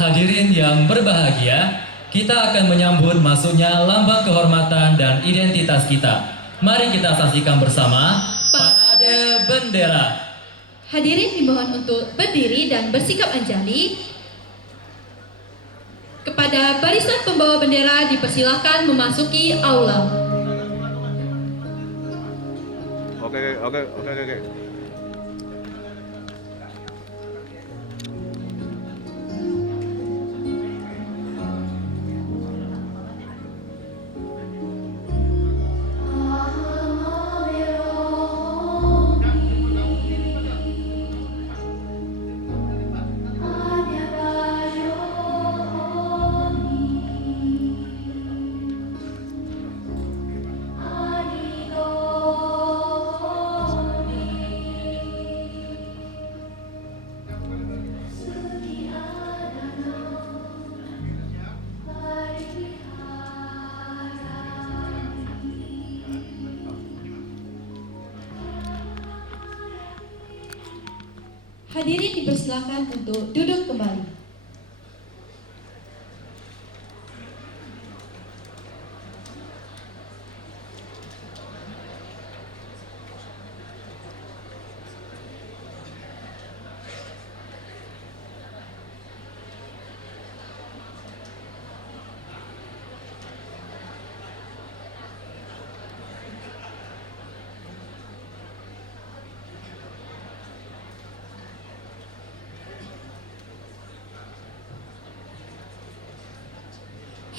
Hadirin yang berbahagia, kita akan menyambut masuknya lambang kehormatan dan identitas kita. Mari kita saksikan bersama Parade Bendera. Hadirin dimohon untuk berdiri dan bersikap anjali. Kepada barisan pembawa bendera dipersilahkan memasuki aula. Oke. Hadirin dipersilakan untuk duduk kembali.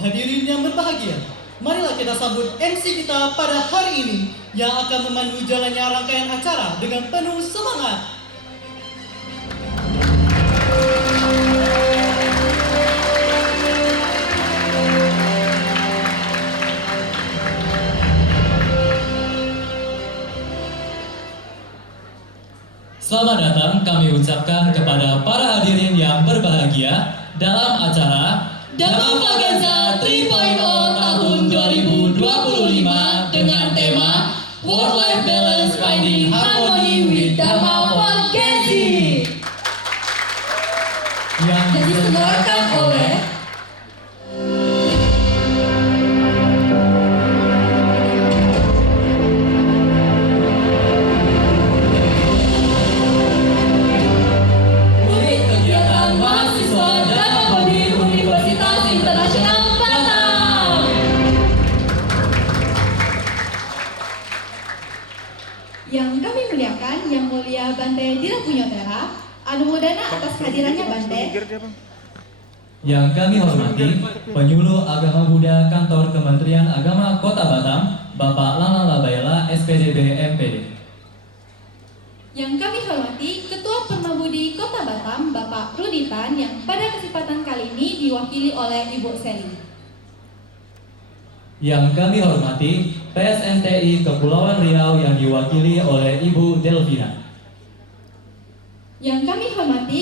Hadirin yang berbahagia, marilah kita sambut MC kita pada hari ini yang akan memandu jalannya rangkaian acara dengan penuh semangat. Selamat datang kami ucapkan kepada para hadirin yang berbahagia dalam acara Dhammapaganza 3.0 tahun 2025 dengan tema Work-Life Balance Finding Harmony with Dhammapaganza yang diselenggarakan oleh Unit Kegiatan Mahasiswa Dhammapada Universitas Internasional Batam. Yang kami muliakan, Yang Mulia Bante Dirapunyotera, anumodana atas kehadirannya Bante. Yang kami hormati, Penyuluh Agama Buddha Kantor Kementerian Agama Kota Batam, Bapak Lanang Labaila, SPDB MPD. Yang kami hormati, Ketua Permabudi Kota Batam, Bapak Rudipan, yang pada kesempatan kali ini diwakili oleh Ibu Seli. Yang kami hormati, PSNTI Kepulauan Riau yang diwakili oleh Ibu Delvina. Yang kami hormati,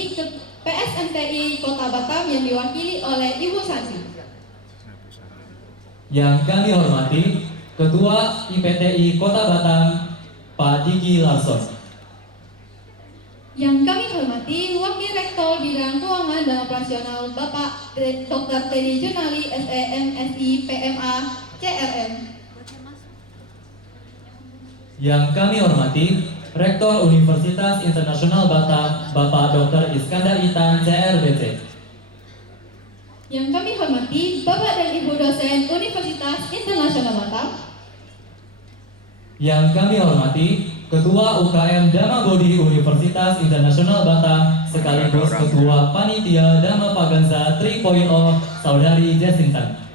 PSNTI Kota Batam yang diwakili oleh Ibu Santi. Yang kami hormati, Ketua IPTI Kota Batam, Pak Diki Larson. Yang kami hormati, Wakil Rektor Bidang Keuangan dan Operasional Bapak Dr. Teddy Junali, SE, MSI, PMA, CRM. Yang kami hormati, Rektor Universitas Internasional Batam, Bapak Dr. Iskandar Itan, CRBC. Yang kami hormati, Bapak dan Ibu dosen Universitas Internasional Batam. Yang kami hormati, Ketua UKM Dhammapada Universitas Internasional Batam sekaligus Ketua Panitia Dhammapaganza 3.0 Saudari Jasintan.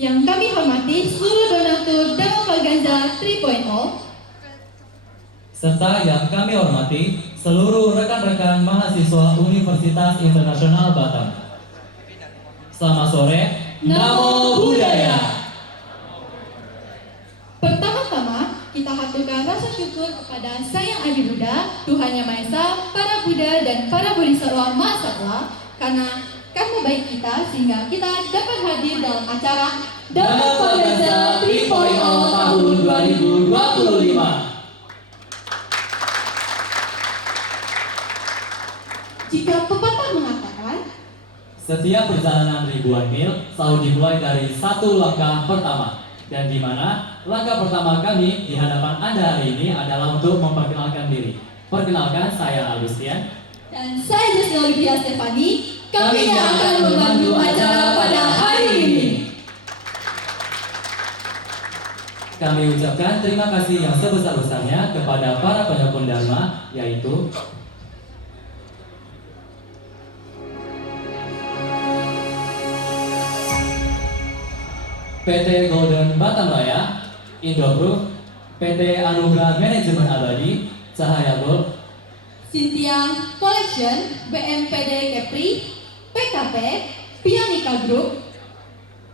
Yang kami hormati, seluruh donatur Dhammapaganza 3.0. Serta yang kami hormati, seluruh rekan-rekan mahasiswa Universitas Internasional Batam. Selamat sore, Namo Buddhaya. Pertama-tama, kita haturkan rasa syukur kepada Sang Adi Buddha, Tuhan Yang Maha Esa, para Buddha dan para Bodhisattva Mahasatwa, karena karma baik kita sehingga kita dapat hadir dalam acara Dhammapaganza 3.0 tahun 2025. Jika pepatah mengatakan Setiap perjalanan ribuan mil selalu dimulai dari satu langkah pertama. Dan di mana langkah pertama kami di hadapan Anda hari ini adalah untuk memperkenalkan diri. Perkenalkan, saya Agustian. Dan saya Justina Olivia Stefani. Kami yang akan membantu acara pada hari ini. Kami ucapkan terima kasih yang sebesar-besarnya kepada para penyokong Dharma, yaitu PT Golden Batam Raya, Indoproof, PT Anugerah Manajemen Abadi, Cahaya Gold, Sintiang Collection, BMPD Kepri, PKP, Pionika Group,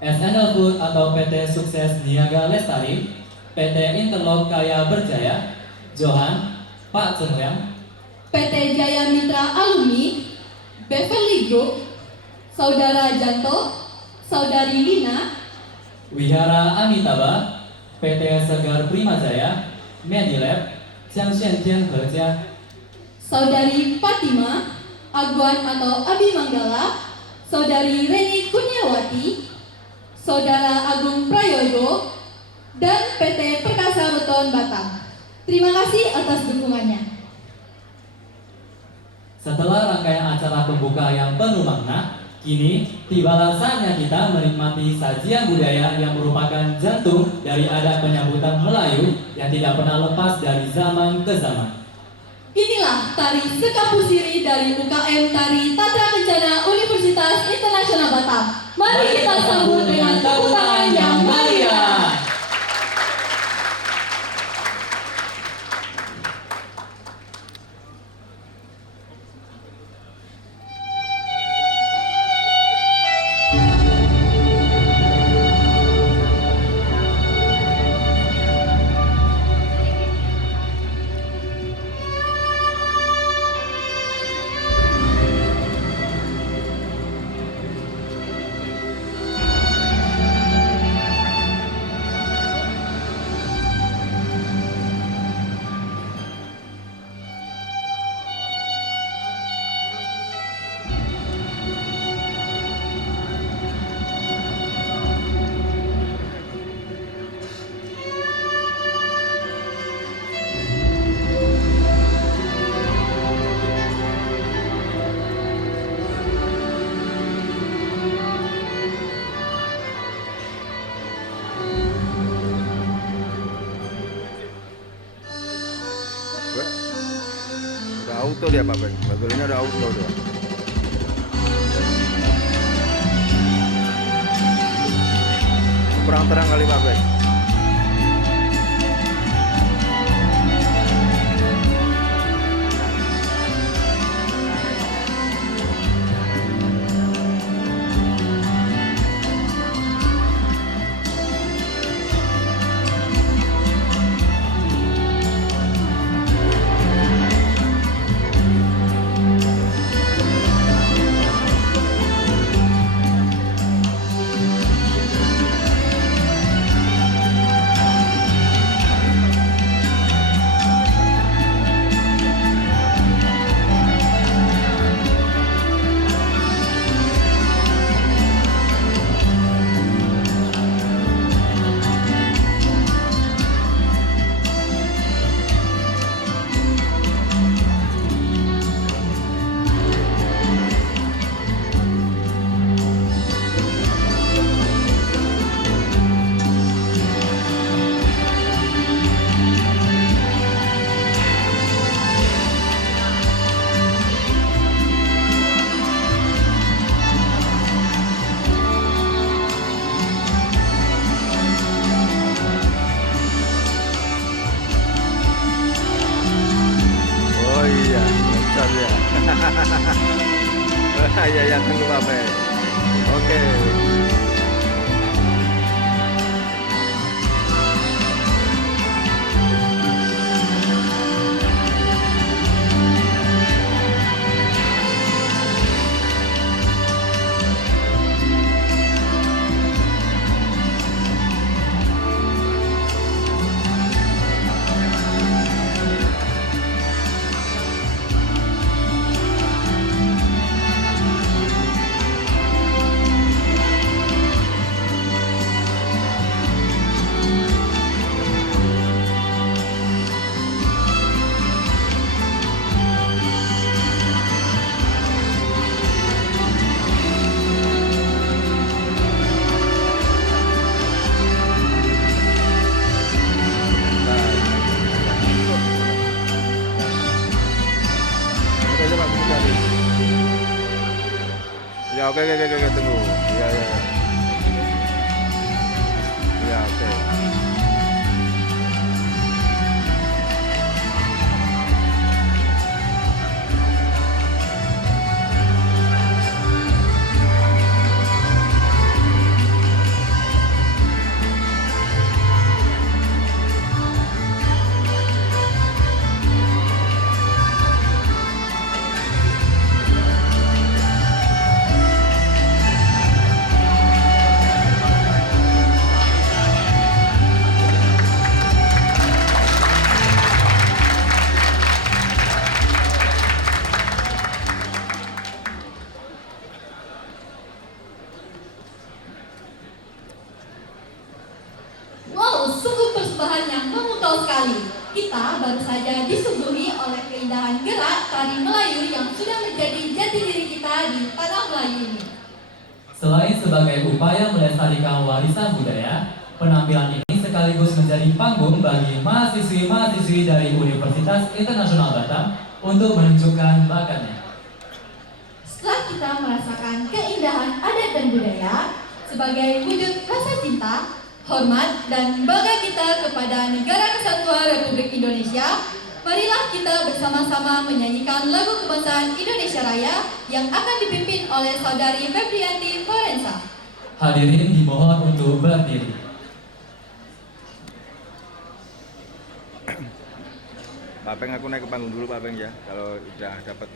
SNL Food atau PT Sukses Niaga Lestari, PT Interlock Kaya Berjaya, Johan, Pak Cenuyang, PT Jaya Mitra Alumni, Beverly Group, Saudara Janto, Saudari Lina, Wihara Amitabha, PT Segar Primajaya, Medilab, Jiangxian Tian Herjia, Saudari Fatima, Aguan atau Abi Manggala, Saudari Reni Kurniawati, Saudara Agung Prayogo, dan PT Perkasa Beton Batam. Terima kasih atas dukungannya. Setelah rangkaian acara pembuka yang penuh makna, kini tibalah saatnya kita menikmati sajian budaya yang merupakan jantung dari adat penyambutan Melayu yang tidak pernah lepas dari zaman ke zaman. Inilah tari Sekapusiri dari UKM Tari Tatra Kencana Universitas Internasional Batam. Mari kita sambut dengan tepuk tangan yang meriah. Udah auto dia Pak Ben, mobilnya udah auto dia. Kurang terang kali Pak Ben. Ya, tunggu Pak Ben. Oke. oke, tunggu. Iya. Iya, oke. Wow, sungguh persembahan yang memukau sekali. Kita baru saja disuguhi oleh keindahan gerak tari Melayu yang sudah menjadi jati diri kita di tanah Melayu ini. Selain sebagai upaya melestarikan warisan budaya, penampilan ini sekaligus menjadi panggung bagi mahasiswi-mahasiswi dari Universitas Internasional Batam untuk menunjukkan bakatnya. Setelah kita merasakan keindahan adat dan budaya sebagai wujud rasa cinta, hormat, dan bangga kita kepada Negara Kesatuan Republik Indonesia, marilah kita bersama-sama menyanyikan lagu kebangsaan Indonesia Raya yang akan dipimpin oleh Saudari Febrianti Forensa. Hadirin dimohon untuk berdiri. Pak Peng, aku naik ke panggung dulu Pak Peng ya, kalau udah dapat.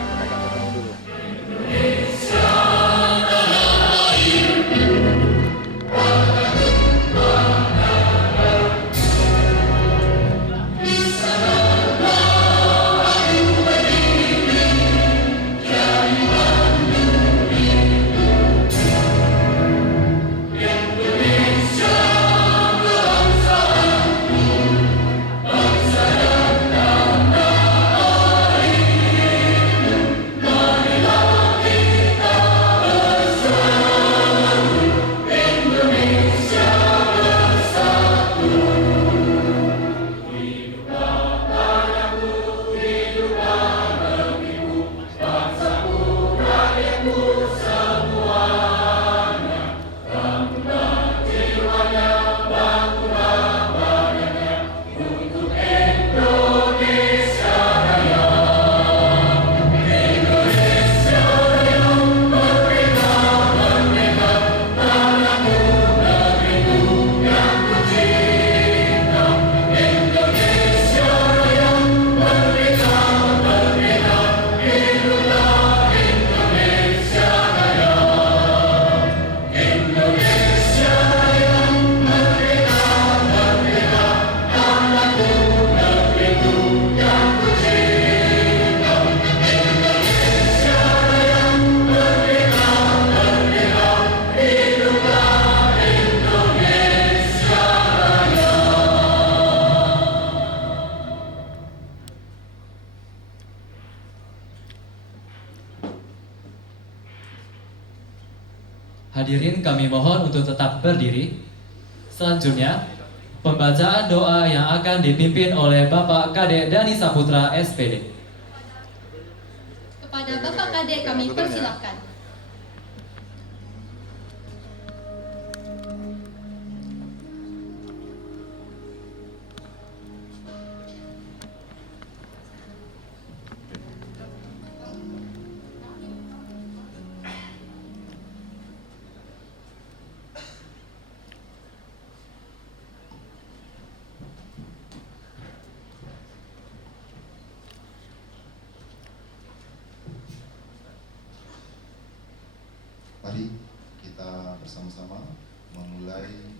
Aku naik ke panggung dulu. Hadirin kami mohon untuk tetap berdiri. Selanjutnya, pembacaan doa yang akan dipimpin oleh Bapak Kadek Dani Saputra SPD. Kepada Bapak Kadek kami persilahkan. Mari kita bersama-sama memulai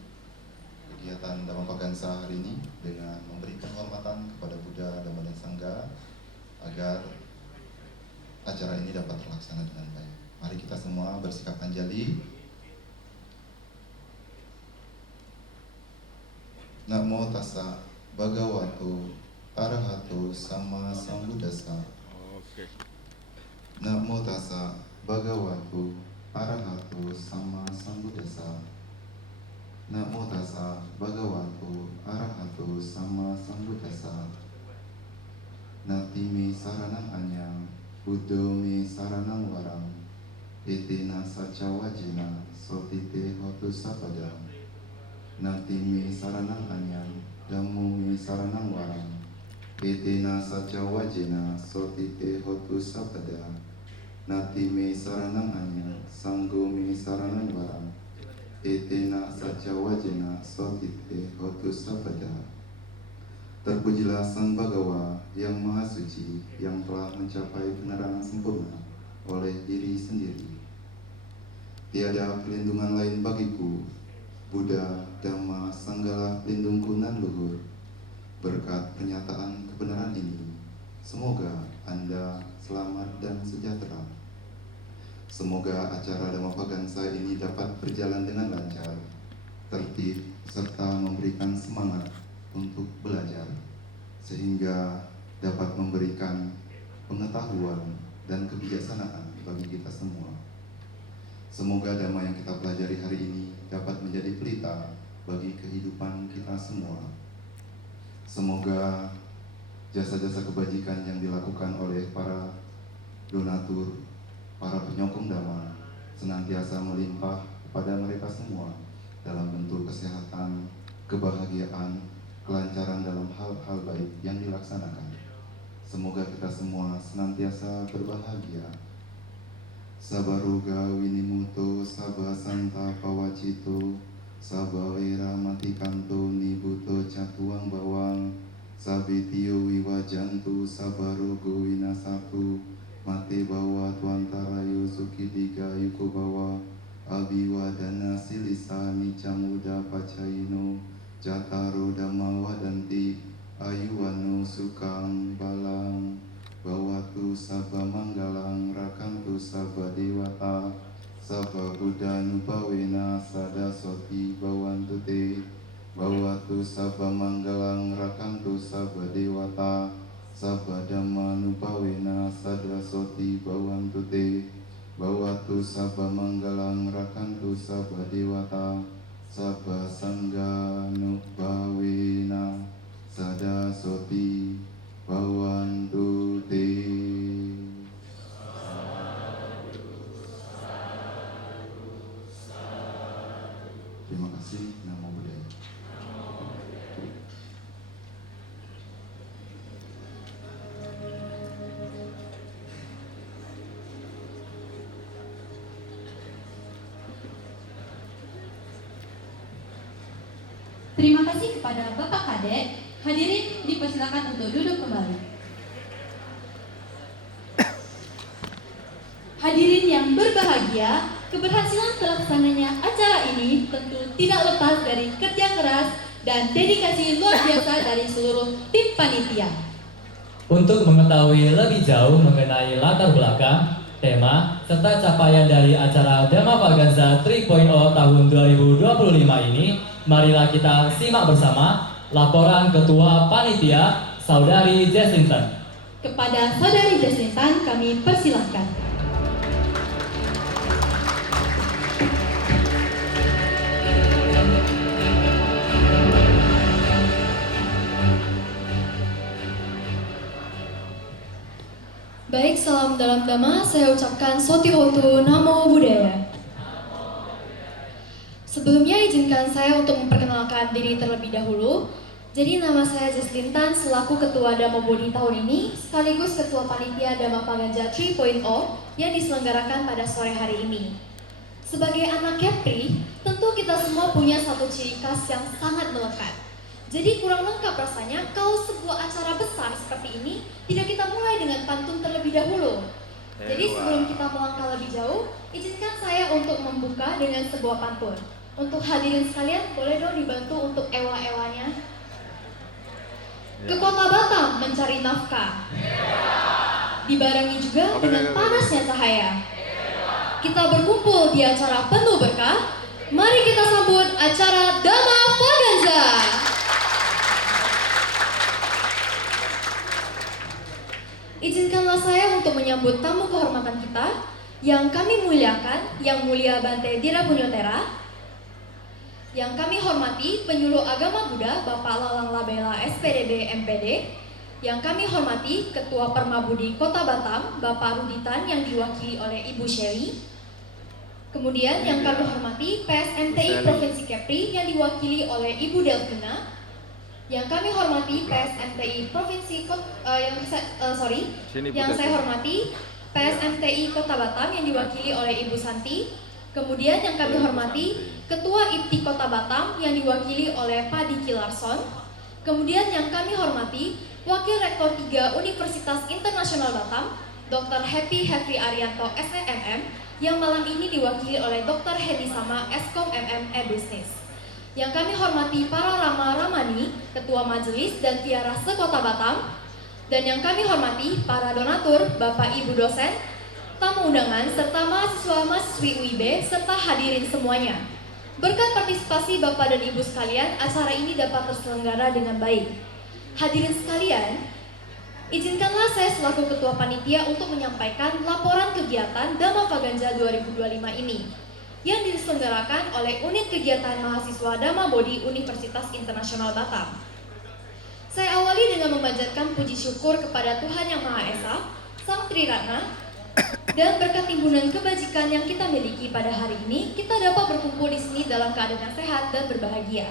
kegiatan Dhamma Pagansa hari ini dengan memberikan hormatan kepada Buddha, Dhamma dan Sangha agar acara ini dapat terlaksana dengan baik. Mari kita semua bersikap anjali. Namo tassa bhagavato arahato sama sambuddhassa. Oke. Namo tassa bhagavato arahato sama sambuddhassa. Namo tassa bhagavato arahato sama sambuddhassa. Natime saranang anyang Buddho me saranang warang. Etena saca wajena sotite hotu sapada. Natime saranang anyang Dhammo me saranang warang. Etena saca wajena sotite hotu sapada. Natime saranang anyang Sanggo me saranang warang. Etena saca wajena sotite hotu sapada. Terpujilah Sang Bhagawa yang Maha Suci, yang telah mencapai penerangan sempurna oleh diri sendiri. Tiada pelindungan lain bagiku, Buddha, Dhamma, Sanggala pelindungku nan luhur. Berkat pernyataan kebenaran ini, semoga Anda selamat dan sejahtera. Semoga acara Dhammapagansa ini dapat berjalan dengan lancar, tertib, serta memberikan semangat untuk belajar, sehingga dapat memberikan pengetahuan dan kebijaksanaan bagi kita semua. Semoga Dhamma yang kita pelajari hari ini dapat menjadi pelita bagi kehidupan kita semua. Semoga jasa-jasa kebajikan yang dilakukan oleh para donatur, para penyokong Dhamma senantiasa melimpah kepada mereka semua dalam bentuk kesehatan, kebahagiaan, kelancaran dalam hal-hal baik yang dilaksanakan. Semoga kita semua senantiasa berbahagia. Sabaruga winimuto, sabba santa pawacito, sabba wera matikanto nibuto catuang bawang, sabitio wiwajantu, sabarugo winasatu, mate bawa tuantara yusuki diga yuko bawa, abiwadana silisa nicamuda pacaino, jataro dhamma wadanti, ayuwano sukang balang, bawatu sabba manggalang, rakantu sabba dewata, sabba buddha nupawena sada soti bawantu te, bawatu sabba manggalang, rakantu sabba dewata, sabba dhamma nupawena sada soti bawantu te, bawatu sabba manggalang, rakantu sabba dewata, sabba sangga nupawena sada soti bawantu te. Terima kasih. Namo Buddhaya. Terima kasih kepada Bapak Kadek. Hadirin dipersilakan untuk duduk kembali. Hadirin yang berbahagia, keberhasilan terlaksananya acara ini tentu tidak lepas dari kerja keras dan dedikasi luar biasa dari seluruh tim panitia. Untuk mengetahui lebih jauh mengenai latar belakang, tema, serta capaian dari acara Dhammapagansa 3.0 tahun 2025 ini, marilah kita simak bersama laporan Ketua Panitia, Saudari Jeslinton. Kepada Saudari Jeslinton kami persilahkan. Baik, salam dalam Dhamma, saya ucapkan Sotihotu Namo Buddhaya. Sebelumnya izinkan saya untuk memperkenalkan diri terlebih dahulu. Jadi nama saya Jeslinton selaku Ketua Dhamma Bodhi tahun ini, sekaligus Ketua Panitia Dhammapagansa 3.0 yang diselenggarakan pada sore hari ini. Sebagai anak Kepri, tentu kita semua punya satu ciri khas yang sangat melekat. Jadi kurang lengkap rasanya kalau sebuah acara besar seperti ini tidak kita mulai dengan pantun terlebih dahulu. Jadi sebelum kita melangkah lebih jauh, izinkan saya untuk membuka dengan sebuah pantun. Untuk hadirin sekalian, boleh dong dibantu untuk ewa-ewanya. Ke kota Batam mencari nafkah, dibarengi juga dengan panasnya cahaya. Kita berkumpul di acara penuh berkah. Mari kita sambut acara Dhammapagansa. Izinkanlah saya untuk menyambut tamu kehormatan kita yang kami muliakan, Yang Mulia Bante Dira Punyotera. Yang kami hormati Penyuluh Agama Buddha Bapak Lalang Labela SPDB MPD. Yang kami hormati Ketua Permabudi Kota Batam Bapak Ruditan yang diwakili oleh Ibu Sherry. Kemudian yang kami hormati PSMTI Provinsi Kepri yang diwakili oleh Ibu Delvina. Yang kami hormati PSMTI Provinsi yang saya hormati PSMTI Kota Batam yang diwakili oleh Ibu Santi. Kemudian yang kami hormati Ketua IPTI Kota Batam yang diwakili oleh Pak Diki Larson. Kemudian yang kami hormati Wakil Rektor 3 Universitas Internasional Batam, Dr. Happy Arianto SEMM yang malam ini diwakili oleh Dr. Hedi Sama Eskom MM E-Business. Yang kami hormati para Rama Ramani, Ketua Majelis dan Tiara Sekota Batam. Dan yang kami hormati para donatur, Bapak Ibu dosen, tamu undangan, serta mahasiswa-mahasiswi UIB, serta hadirin semuanya. Berkat partisipasi Bapak dan Ibu sekalian, acara ini dapat terselenggara dengan baik. Hadirin sekalian, izinkanlah saya selaku Ketua Panitia untuk menyampaikan laporan kegiatan Dhamma Paganja 2025 ini yang diselenggarakan oleh Unit Kegiatan Mahasiswa Dhamma Bodhi Universitas Internasional Batam. Saya awali dengan memanjatkan puji syukur kepada Tuhan Yang Maha Esa, Sang Triratna, dan berkat timbunan kebajikan yang kita miliki pada hari ini, kita dapat berkumpul di sini dalam keadaan yang sehat dan berbahagia.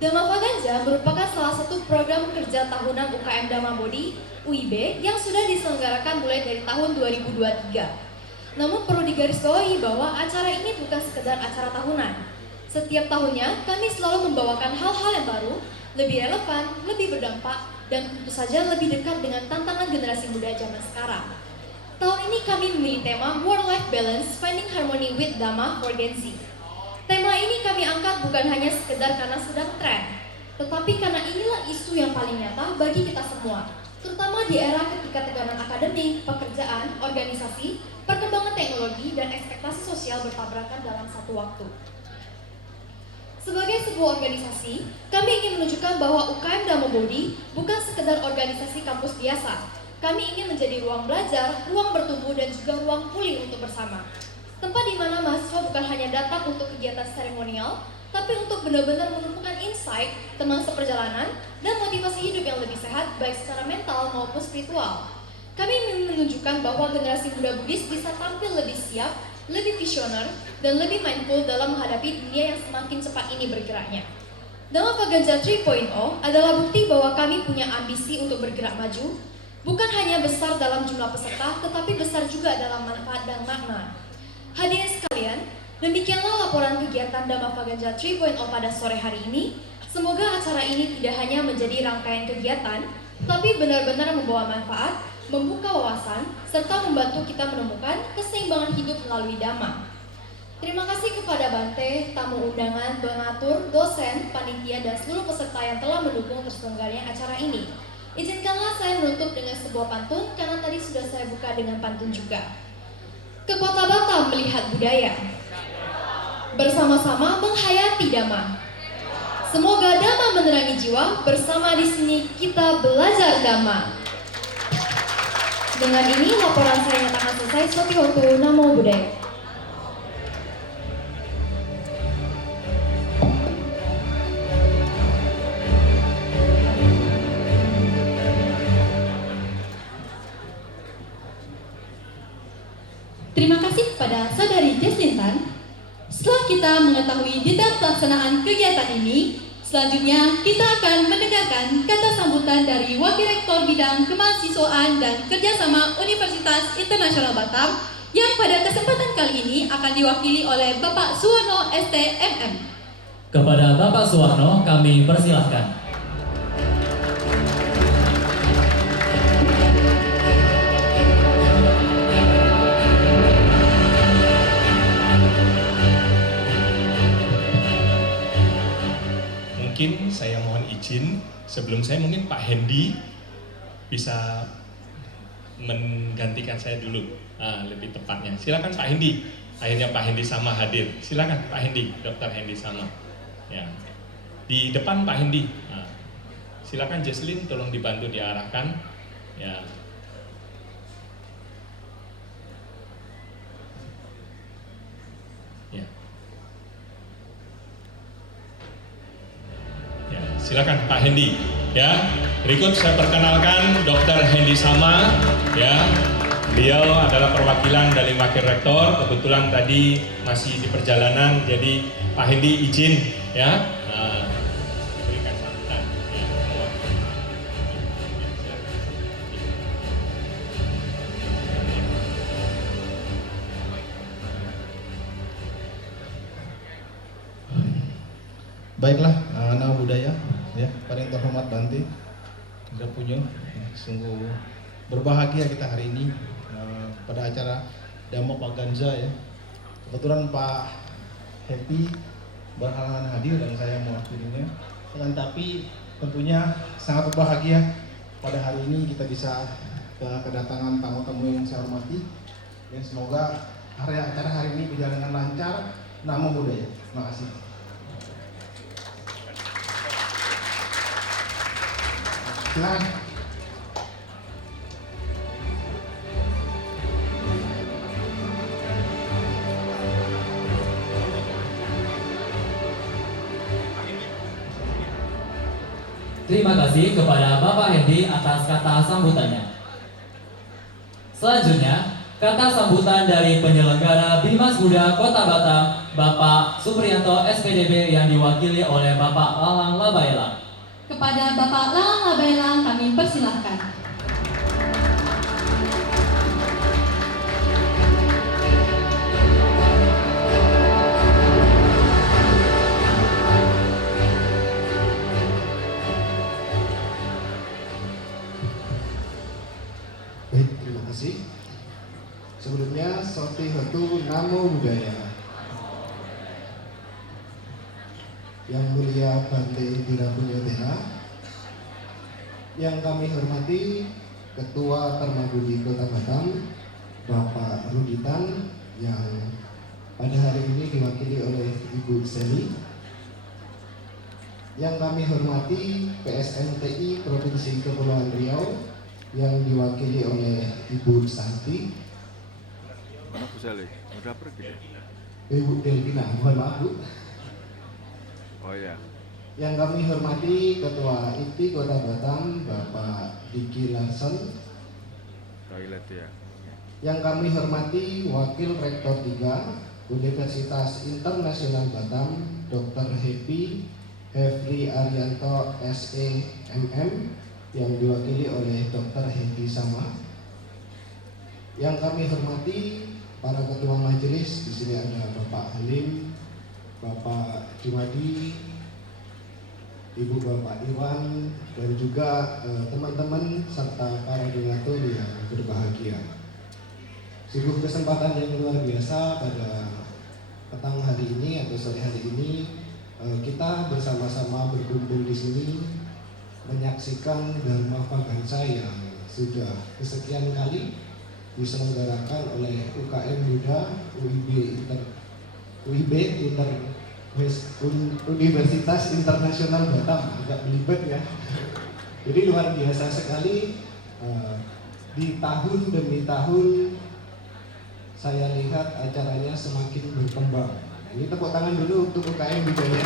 Dhamma Paganja merupakan salah satu program kerja tahunan UKM Dhamma Bodhi UIB yang sudah diselenggarakan mulai dari tahun 2023. Namun perlu digarisbawahi bahwa acara ini bukan sekedar acara tahunan. Setiap tahunnya kami selalu membawakan hal-hal yang baru, lebih relevan, lebih berdampak, dan tentu saja lebih dekat dengan tantangan generasi muda zaman sekarang. Tahun ini kami memilih tema Work-Life Balance Finding Harmony with Dhamma for Gen Z. Tema ini kami angkat bukan hanya sekedar karena sedang tren, tetapi karena inilah isu yang paling nyata bagi kita semua, terutama di era ketika tekanan akademik, pekerjaan, organisasi, perkembangan teknologi, dan ekspektasi sosial bertabrakan dalam satu waktu. Sebagai sebuah organisasi, kami ingin menunjukkan bahwa UKM Dhamma Bodhi bukan sekedar organisasi kampus biasa. Kami ingin menjadi ruang belajar, ruang bertumbuh, dan juga ruang pulih untuk bersama. Tempat di mana mahasiswa bukan hanya datang untuk kegiatan seremonial, tapi untuk benar-benar menemukan insight, teman seperjalanan, dan motivasi hidup yang lebih sehat baik secara mental maupun spiritual. Kami ingin menunjukkan bahwa generasi muda Buddhis bisa tampil lebih siap, lebih visioner, dan lebih mindful dalam menghadapi dunia yang semakin cepat ini bergeraknya. Dhamma Paganja 3.0 adalah bukti bahwa kami punya ambisi untuk bergerak maju, bukan hanya besar dalam jumlah peserta, tetapi besar juga dalam manfaat dan makna. Hadirin sekalian, demikianlah laporan kegiatan Dhamma Paganja 3.0 pada sore hari ini. Semoga acara ini tidak hanya menjadi rangkaian kegiatan, tapi benar-benar membawa manfaat, membuka wawasan, serta membantu kita menemukan keseimbangan hidup melalui Dhamma. Terima kasih kepada Bante, tamu undangan, donatur, dosen, panitia, dan seluruh peserta yang telah mendukung terselenggaranya acara ini. Izinkanlah saya menutup dengan sebuah pantun, karena tadi sudah saya buka dengan pantun juga. Ke Kota Batam melihat budaya, bersama-sama menghayati Dhamma. Semoga Dhamma menerangi jiwa, bersama di sini kita belajar Dhamma. Dengan ini laporan saya nyatakan selesai. Sotihotu, Namo Buddhaya. Terima kasih kepada Saudari Jeslintan. Setelah kita mengetahui detail pelaksanaan kegiatan ini, selanjutnya kita akan mendengarkan kata sambutan dari Wakil Rektor Bidang Kemahasiswaan dan Kerjasama Universitas Internasional Batam yang pada kesempatan kali ini akan diwakili oleh Bapak Suwarno STMM. Kepada Bapak Suwarno kami persilahkan. Mungkin saya mohon izin, sebelum saya mungkin Pak Hendi bisa menggantikan saya dulu, lebih tepatnya. Silakan Pak Hendi. Akhirnya Pak Hendi Sama hadir. Silakan Pak Hendi, Dr. Hendi Sama. Ya, di depan Pak Hendi. Silakan Jesslyn, tolong dibantu diarahkan. Ya. Ya. silakan Pak Hendy. Ya, berikut saya perkenalkan Dr. Hendy Sama. Ya, beliau adalah perwakilan dari Wakil Rektor. Kebetulan tadi masih di perjalanan, jadi Pak Hendy izin ya. Berikan sambutan. Ya. Baiklah, anak budaya, ya paling terhormat Bante, kita punya sungguh berbahagia kita hari ini pada acara Dhamma Paganza ya. Kebetulan Pak Happy berhalangan hadir dan saya mewakilinya. Dengan tapi tentunya sangat berbahagia pada hari ini kita bisa kedatangan tamu-tamu yang saya hormati. Ya, semoga acara hari ini berjalan dengan lancar. Namo Buddhaya. Terima kasih. Silakan. Terima kasih kepada Bapak Hendy atas kata sambutannya. Selanjutnya, kata sambutan dari penyelenggara Bimas Buddha Kota Batam, Bapak Supriyanto SPDB yang diwakili oleh Bapak Lalang Labaelang. Kepada Bapak Lalang Labaelang kami persilahkan. Baik, terima kasih. Sebelumnya, Soti Hotu Namo Buddhaya. Yang mulia Bante Indira Punyotera, yang kami hormati Ketua Permabudi Kota Batam, Bapak Ruditan, yang pada hari ini diwakili oleh Ibu Seli, yang kami hormati PSMTI Provinsi Kepulauan Riau, yang diwakili oleh Ibu Santi, Mana Bu Saleh? Udah pergi deh. Ibu Delvina, mohon maaf Bu. Oh ya. Yang kami hormati Ketua IPI Kota Batam, Bapak Diki Larsen. Toilet ya. Yang kami hormati Wakil Rektor 3 Universitas Internasional Batam, Dr. Happy Hefri Arianto SEMM, yang diwakili oleh Dr. Hendy Sama. Yang kami hormati para ketua majelis, di sini ada Bapak Halim, Bapak Jumadi, Ibu Bapak Iwan, dan juga teman-teman serta para donatur yang berbahagia. Sungguh kesempatan yang luar biasa pada petang hari ini atau sore hari ini kita bersama-sama berkumpul di sini menyaksikan Dharma Paganza yang sudah kesekian kali diselenggarakan oleh UKM Buddha Universitas Internasional Batam. Agak belibet ya. Jadi luar biasa sekali. Di tahun demi tahun saya lihat acaranya semakin berkembang. Ini tepuk tangan dulu untuk UKM Buddha.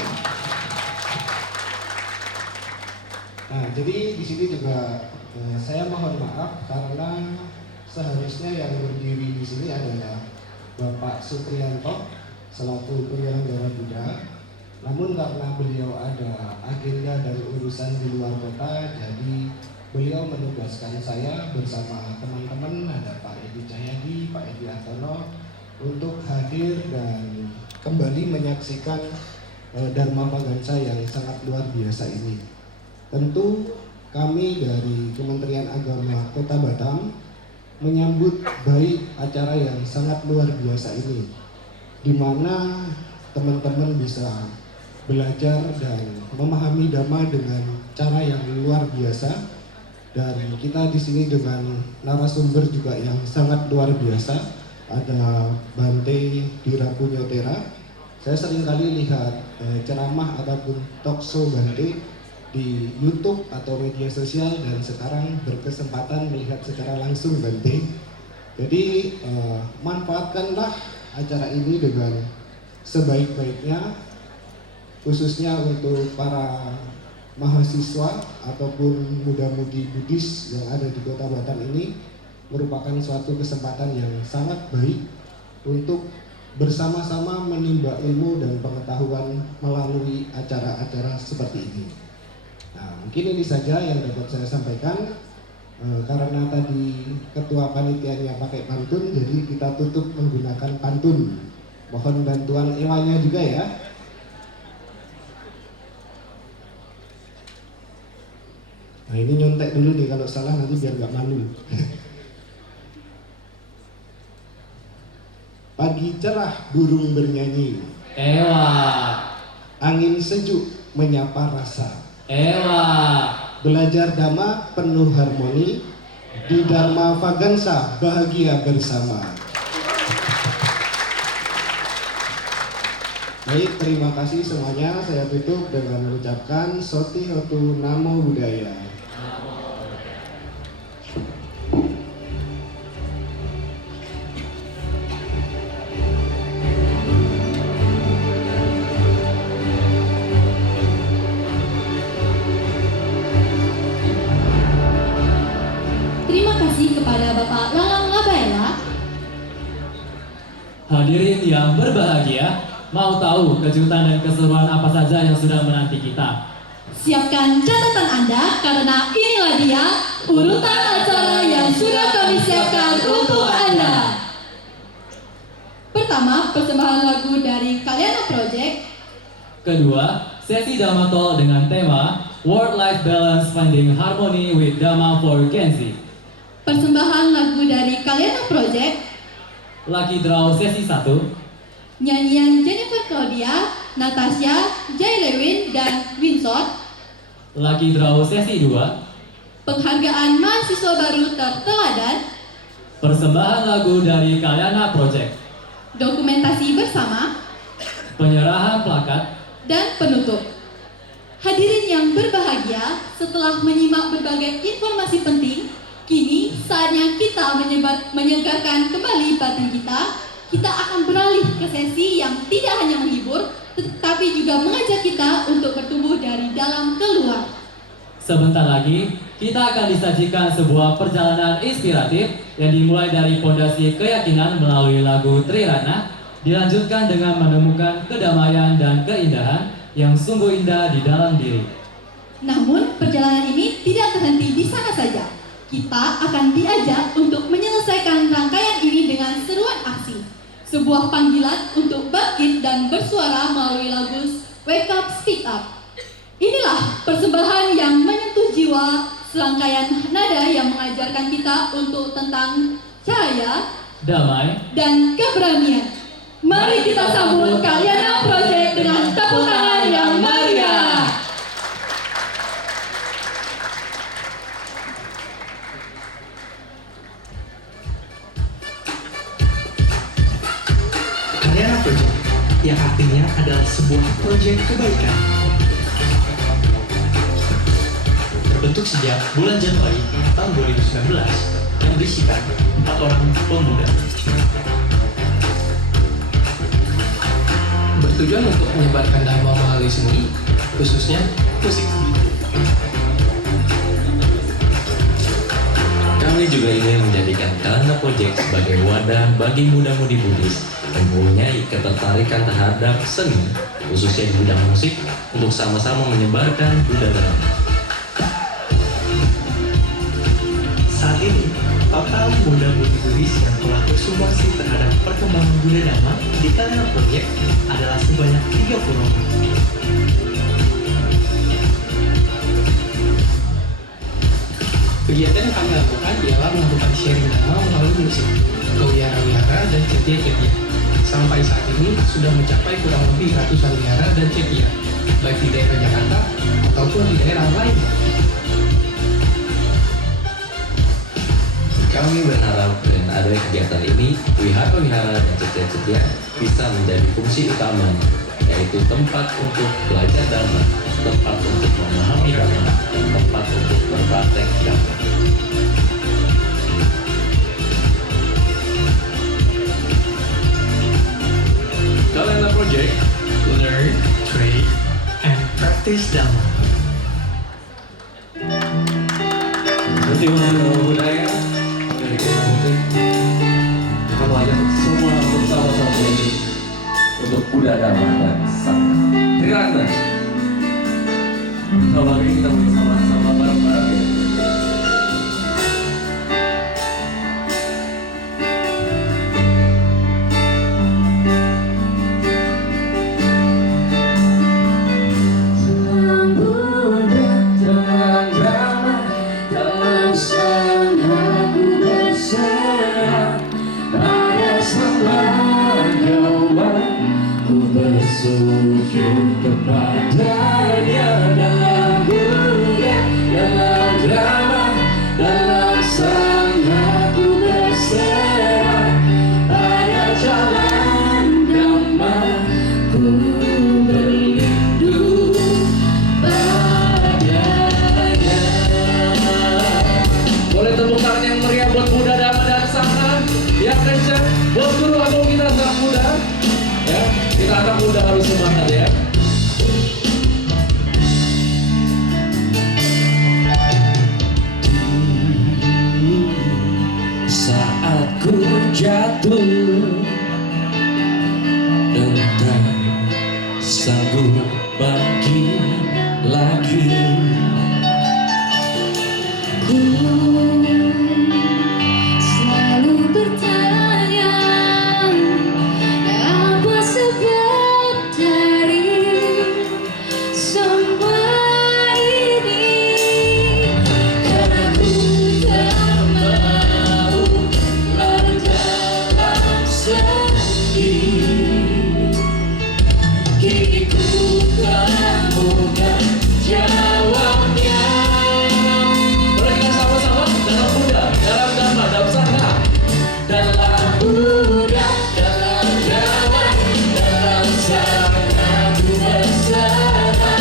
Nah, jadi di sini juga saya mohon maaf karena seharusnya yang berdiri di sini adalah Bapak Supriyanto selaku penyelenggara Buddha. Namun karena beliau ada agenda dan urusan di luar kota, jadi beliau menugaskan saya bersama teman-teman, ada Pak Edi Cahyadi, Pak Edi Artono, untuk hadir dan kembali menyaksikan Dharma Paganza yang sangat luar biasa ini. Tentu kami dari Kementerian Agama Kota Batam menyambut baik acara yang sangat luar biasa ini, di mana teman-teman bisa belajar dan memahami Dhamma dengan cara yang luar biasa. Dan kita di sini dengan narasumber juga yang sangat luar biasa. Ada Bante Dira Punyotera. Saya seringkali lihat ceramah ataupun talk show Bante di YouTube atau media sosial, dan sekarang berkesempatan melihat secara langsung Bante. Jadi manfaatkanlah acara ini dengan sebaik-baiknya, khususnya untuk para mahasiswa ataupun muda-mudi Buddhis yang ada di Kota Batam ini merupakan suatu kesempatan yang sangat baik untuk bersama-sama menimba ilmu dan pengetahuan melalui acara-acara seperti ini. Nah, mungkin ini saja yang dapat saya sampaikan. Karena tadi ketua panitianya pakai pantun, jadi kita tutup menggunakan pantun. Mohon bantuan Ewanya juga ya. Nah, ini nyontek dulu nih, kalau salah nanti biar nggak malu. Pagi cerah burung bernyanyi, Ewa, angin sejuk menyapa rasa. Ewa, Belajar dhamma penuh harmoni, di Dharma Vagansa bahagia bersama. Baik, terima kasih semuanya. Saya tutup dengan mengucapkan Soti Hotu Namo Buddhaya. Terima kasih kepada Bapak Lalang Labaela. hadirin yang berbahagia, mau tahu kejutan dan keseruan apa saja yang sudah menanti kita? Siapkan catatan Anda karena inilah dia urutan acara yang sudah kami siapkan untuk Anda. Pertama, persembahan lagu dari Kalyana Project. Kedua, sesi Dhamma Talk dengan tema Work Life Balance Finding Harmony with Dhamma for Gen Z. Persembahan lagu dari Kalyana Project. Lucky Draw sesi 1. Nyanyian Jennifer Claudia, Natasha, Jay Lewin, dan Winsor. Lucky Draw sesi 2. Penghargaan mahasiswa baru terteladan. Persembahan lagu dari Kalyana Project. Dokumentasi bersama. Penyerahan plakat. Dan penutup. Hadirin yang berbahagia, setelah menyimak berbagai informasi penting, kini saatnya kita menyegarkan kembali batin kita. Kita akan beralih ke sesi yang tidak hanya menghibur, tetapi juga mengajak kita untuk bertumbuh dari dalam keluar. Sebentar lagi, kita akan disajikan sebuah perjalanan inspiratif yang dimulai dari pondasi keyakinan melalui lagu Triratna, dilanjutkan dengan menemukan kedamaian dan keindahan yang sungguh indah di dalam diri. Namun, perjalanan ini tidak terhenti di sana saja. Kita akan diajak untuk menyelesaikan rangkaian ini dengan seruan aksi. Sebuah panggilan untuk bangkit dan bersuara melalui lagu Wake Up, Speak Up. Inilah persembahan yang menyentuh jiwa, serangkaian nada yang mengajarkan kita untuk tentang cahaya, Damai, dan keberanian. Mari kita sambut Kalyana Project dengan tepuk tangan yang meriah. Kalyana Project, yang artinya adalah sebuah proyek kebaikan. Terbentuk sejak bulan Januari tahun 2019 yang berisikan 4 orang pemuda. Bertujuan untuk menyebarkan dhamma melalui seni, khususnya musik. Kami juga ingin menjadikan Kalyana Project sebagai wadah bagi muda-mudi Buddhis yang mempunyai ketertarikan terhadap seni, khususnya di bidang musik, untuk sama-sama menyebarkan Buddha Dhamma. Saat ini, total muda-mudi Buddhis yang telah bersumbangsi terhadap perkembangan Buddha Dhamma di Kalyana Project adalah sebanyak 30 orang. Kegiatan yang kami lakukan ialah melakukan sharing dhamma melalui musik, kewihara-wihara, dan cetia-cetia. Sampai saat ini sudah mencapai kurang lebih ratusan wihara dan cetia, baik di daerah Jakarta ataupun di daerah lain. Kami berharap dengan adanya kegiatan ini, wihara-wihara dan cetia-cetia bisa menjadi fungsi utamanya, yaitu tempat untuk belajar Dhamma, tempat untuk memahami Dhamma, dan tempat untuk berpraktek Dhamma. Kalyana Project, learn, trade, and practice Dhamma. Buddha Dhamma dan Sangha. Trirata. Coba kita boleh sama-sama bareng-bareng ya. Sujud kepadanya dalam Buddha, dalam drama, dalam sangha ku berserah. Pada jalan Dhamma ku berlindung padanya. Boleh tepuk tangan yang meriah buat Buddha, Dhamma dan Sangha. Yang kencang buat guru agung kita Sang Buddha. Ya, kita anak muda harus semangat ya. Saat ku jatuh dan tak sanggup bangkit lagi, ku selalu bertanya, apa sebab dari semua ini? Karena ku tak mau larut dalam sedih. Kini ku temukan jawabnya. Mereka sama-sama dalam Buddha, dalam Dhamma, dalam Sangha. Dalam Buddha, dalam Dhamma, dalam Sangha ku berserah.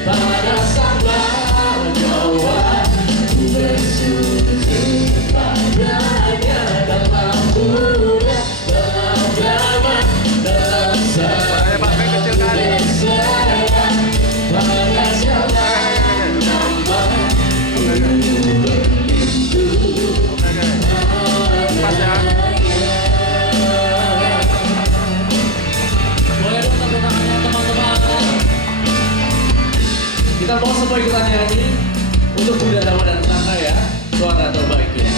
Pada Sang Bhagawa ku bersujud padanya. Dalam Buddha, dalam Dhamma, dalam Sangha ku berserah. Pada jalan Dhamma ku berlindung padanya. Boleh dong tepuk tangannya teman-teman. Kita mau semua ikutan nyanyi untuk Buddha, Dhamma dan Sangha ya. Suara terbaiknya.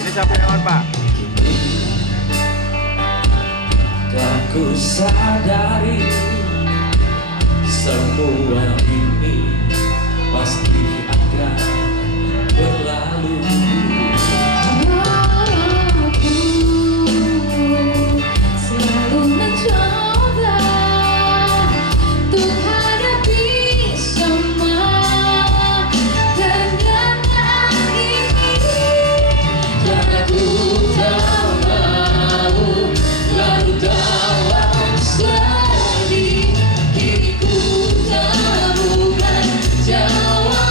Ini siapa yang on, Pak? Telah ku sadari semua ini pasti akan berlalu. Aku selalu mencoba untuk hadapi semua kenyataan ini. Karena ku tak mau larut dalam sedih. Kini ku temukan jawaban.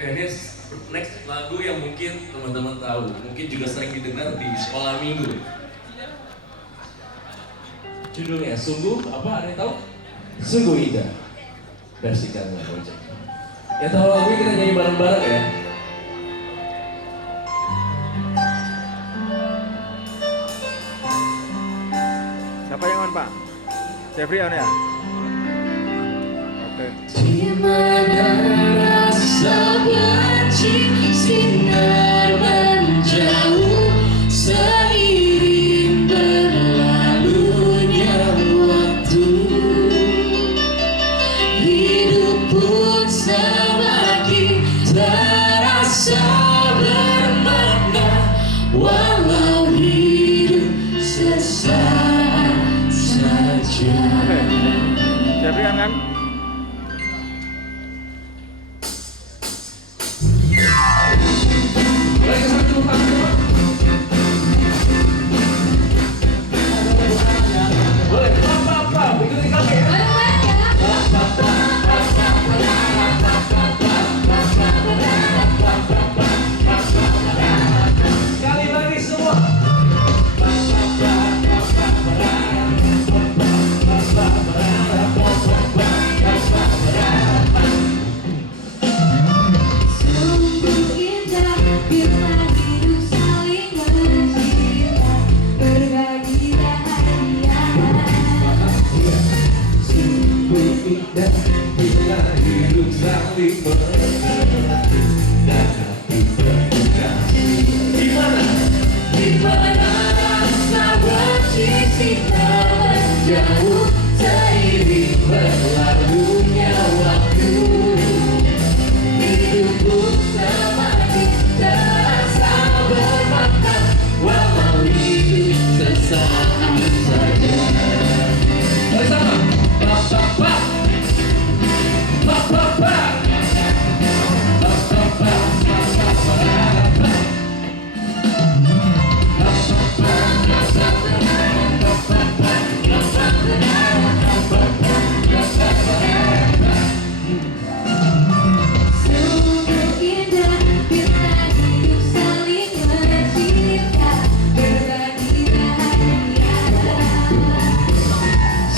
Oke, ini next lagu yang mungkin teman-teman tahu, mungkin juga sering didengar di sekolah minggu. Judulnya Sungguh apa? Ada yang tahu? Sungguh Indah. Versikannya Project. Ya tahu lagu ini kita nyanyi bareng-bareng ya. Siapa yang on, Pak? Jeffrey on ya? Oke. Di mana rasa benci sinar menjauh seiring berlalunya waktu, hidup pun semakin terasa bermakna walau hidup sesaat saja. Oke. Jeffrey kan? Boleh, apa-apa, ikuti kami ya. Sekali lagi semua. Sungguh indah bila hidup saling mencinta, berbagi bahagia. Sungguh indah bila hidup saling mengerti dan hati berkasih. Di mana? Di mana rasa benci sinar menjauh seiring berlalunya waktu, hidup pun semakin terasa bermakna walau hidup sesaat saja. Bersama. Pa-pa-pa. Pa-pa-pa. Pa-pa-pa. Pa-pa-pa. Sungguh indah bila hidup saling mencinta, berbagi bahagia.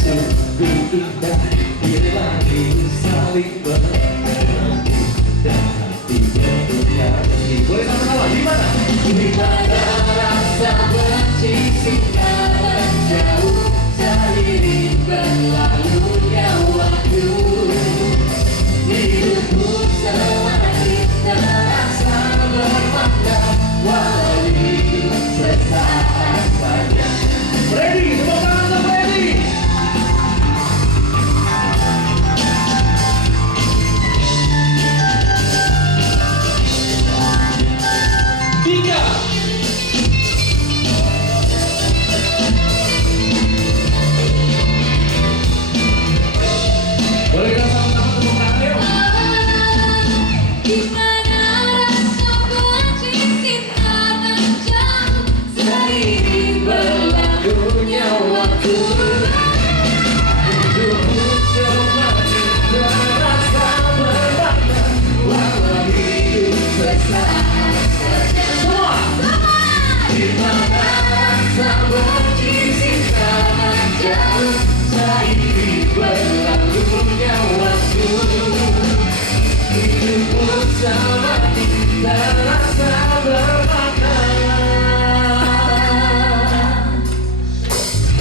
Sungguh indah bila hidup saling mengerti dan hati berkasih. Boleh sama-sama, di mana? Di mana rasa benci sinar menjauh seiring berlalunya waktu, hidup pun semakin terasa bermakna walau hidup sesaat saja. Ready, semua tangan ready. Tiga. Boleh kita sama-sama tepuk tangan yuk. Di mana rasa benci sinar menjauh seiring Berlalunya waktu, hidup pun semakin terasa bermakna walau hidup sesaat saja. Semua. Di mana rasa benci sinar menjauh seiring berlalunya waktu, hidup pun semakin terasa bermakna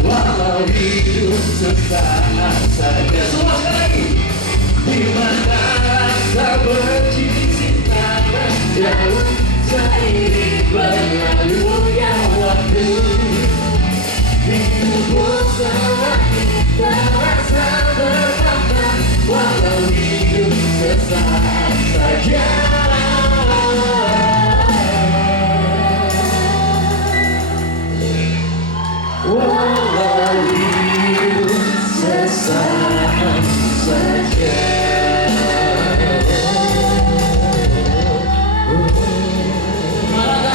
walau hidup sesaat saja. Semua sekali lagi. Di mana rasa benci sinar menjauh seiring berlalunya waktu, hidup pun semakin terasa bermakna walau hidup sesaat saja. Walau hidup sesaat saja. Mana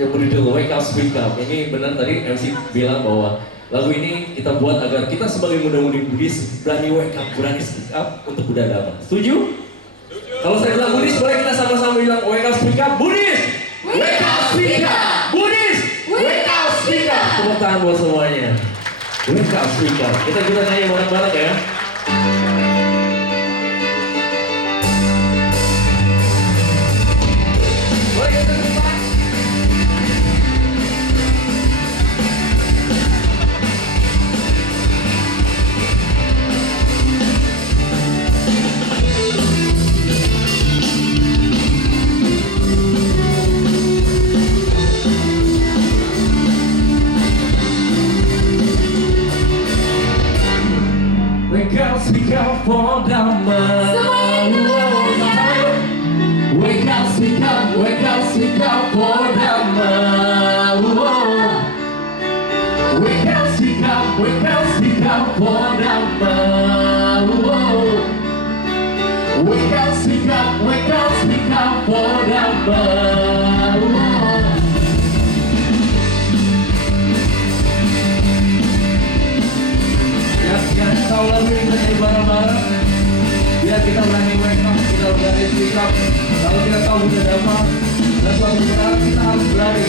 yang berjudul Wake Up Speak Up. Ini benar tadi MC bilang bahwa lagu ini kita buat agar kita sebagai muda-mudi Buddhis berani wake up, berani speak up untuk Buddha Dhamma. Setuju? Kalau saya bilang Buddhis, boleh kita sama-sama bilang Wake Up Speak Up, Buddhis! Wake Up Speak Up, Buddhis! Wake Up Speak Up! Tepuk tangan buat semuanya. Wake Up Speak Up. Kita nyanyi bareng-bareng ya. Wake up, speak up for Dhamma. Wake up, speak up for Dhamma. Wake up, speak up for Dhamma. Wake up, speak up for Dhamma. Ya, tahu lagu ini nyanyi bareng-bareng. Biar kita berani wake up, kita berani speak up. Kalau kita tahu Buddha Dhamma dan suatu saat kita harus berani.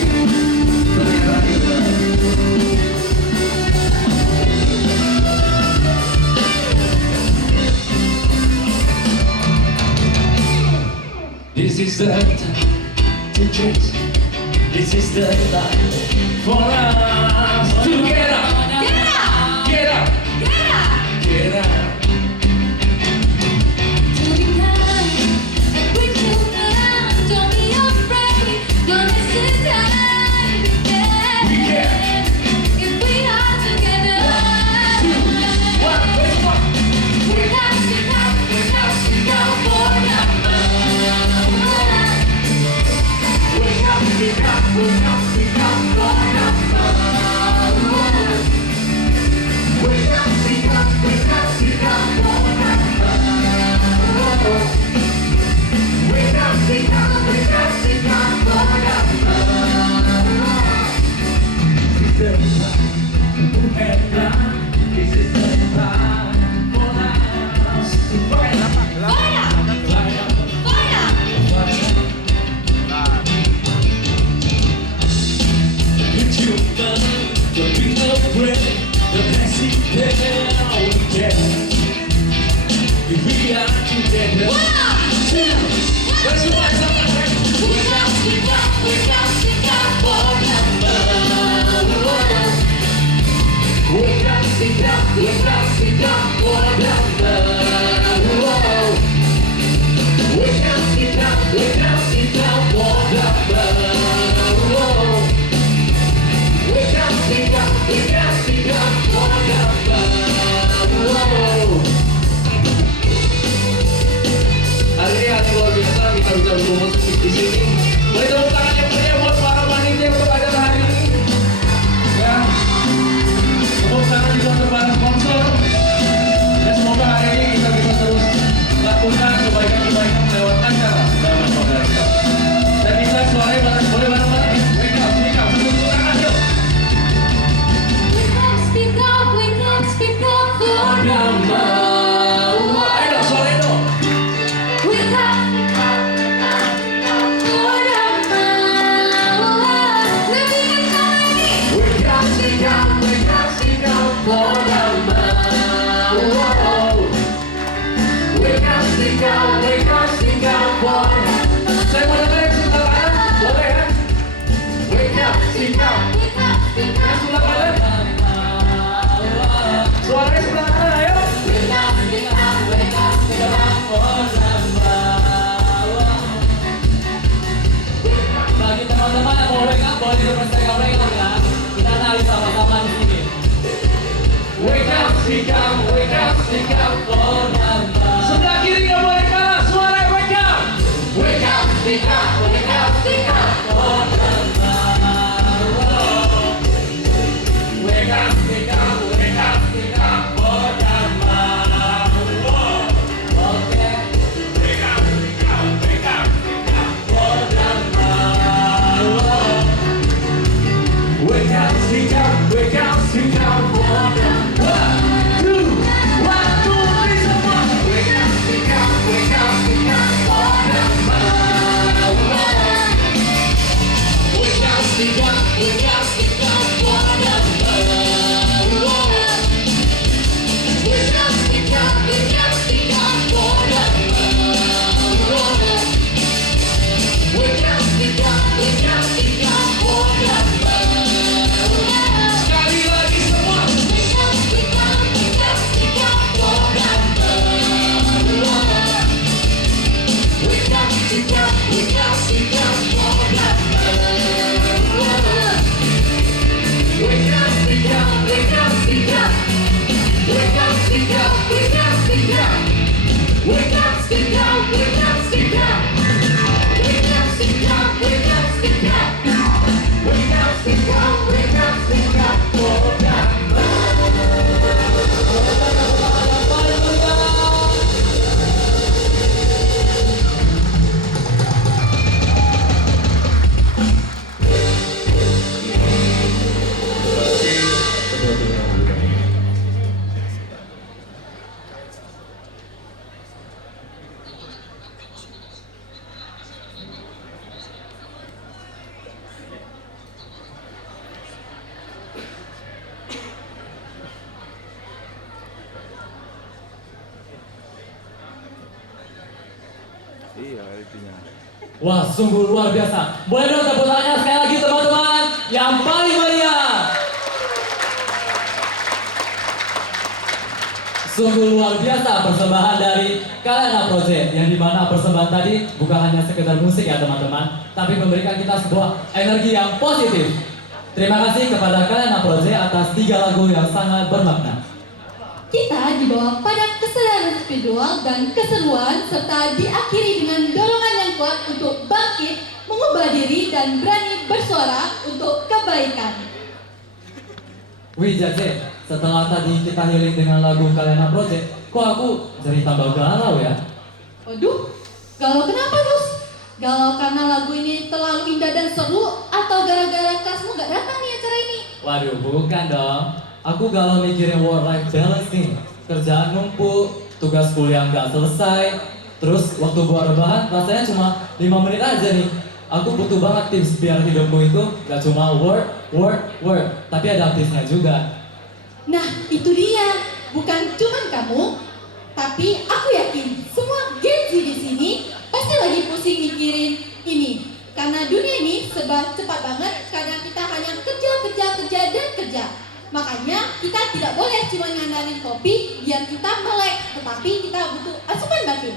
This is the time to change. This is the time for us to get up. Get up. Get up. Hari ini hari luar biasa, kita bisa berkumpul di sini. Boleh tepuk tangan yang meriah buat para panitia untuk acara hari ini. Ya, tepuk tangan juga untuk para sponsor. Dan semoga hari ini kita bisa terus lakukan kebaikan-kebaikan lewat acara Dhamma Pagasa. Dan bisa suaranya boleh bareng-bareng. Wake up, speak up, tepuk tangan yuk. Speak up for Dhamma. Ayo dong, suaranya dong. Wake up for Dhamma. Lebih kencang lagi. Wake up, speak up for Dhamma. Wake up, speak up for Dhamma. Saya mau dengar yang sebelah kanan, boleh ya? Wake up, speak up. Yang sebelah kanan. Suaranya sebelah kanan, ayo. Bagi teman-teman yang mau wake up, boleh dipersilakan wake up ya. Kita nari sama-sama di sini. Wake up, speak up for Dhamma. Sebelah kiri nggak boleh kalah, suara wake up. Wake up, speak up for Dhamma. Wake up, speak up for Dhamma. Oke. Wake up for Dhamma. speak up, wake up, speak up for them. 1, 2, 1, 2, 3, semua. Wake up, speak up, wake up, speak up for them. Wake up, speak up, wake up, speak up for them. Wake up, speak up, wake up, speak up for them. Wake up, speak up, wake up, speak up for them. Sekali lagi semua. Wake up, speak up, wake up, speak up for them. Wake up, speak up, wake up, speak up for them. Wake up, speak up, wake up, speak up. Wake up, speak up, wake up, speak up. Wake up, speak up, wake up, speak up. Wake up, speak up, wake up, speak up. Wake up, speak up, wake up, speak up for them. Iya, itunya. Wah, sungguh luar biasa. Boleh dong tepuk tangannya sekali lagi teman-teman yang paling meriah. Sungguh luar biasa persembahan dari Kalena Project, yang dimana persembahan tadi bukan hanya sekedar musik ya teman-teman, tapi memberikan kita sebuah energi yang positif. Terima kasih kepada Kalena Project atas 3 lagu yang sangat bermakna. Kita dibawa pada kesadaran spiritual dan keseruan serta diakhiri dengan dorongan yang kuat untuk bangkit, mengubah diri dan berani bersuara untuk kebaikan. Wih Jace, setelah tadi kita healing dengan lagu Kalena Project, kok aku jadi tambah galau ya? Waduh, galau kenapa Gus? Galau karena lagu ini terlalu indah dan seru atau gara-gara kelasmu gak datang nih acara ini? Waduh, bukan dong. Aku galau mikirin work-life balance nih. Kerjaan numpuk, tugas kuliah nggak selesai, terus waktu buat rebahan rasanya cuma 5 menit aja nih. Aku butuh banget tips biar hidupku itu nggak cuma work, tapi ada tipsnya juga. Nah, itu dia. Bukan cuman kamu, tapi aku yakin semua Gen Z di sini pasti lagi pusing mikirin ini. Karena dunia ini serba cepat banget, karena kita hanya kerja. Makanya kita tidak boleh cuma ngandalin kopi biar kita melek, tetapi kita butuh asupan batin.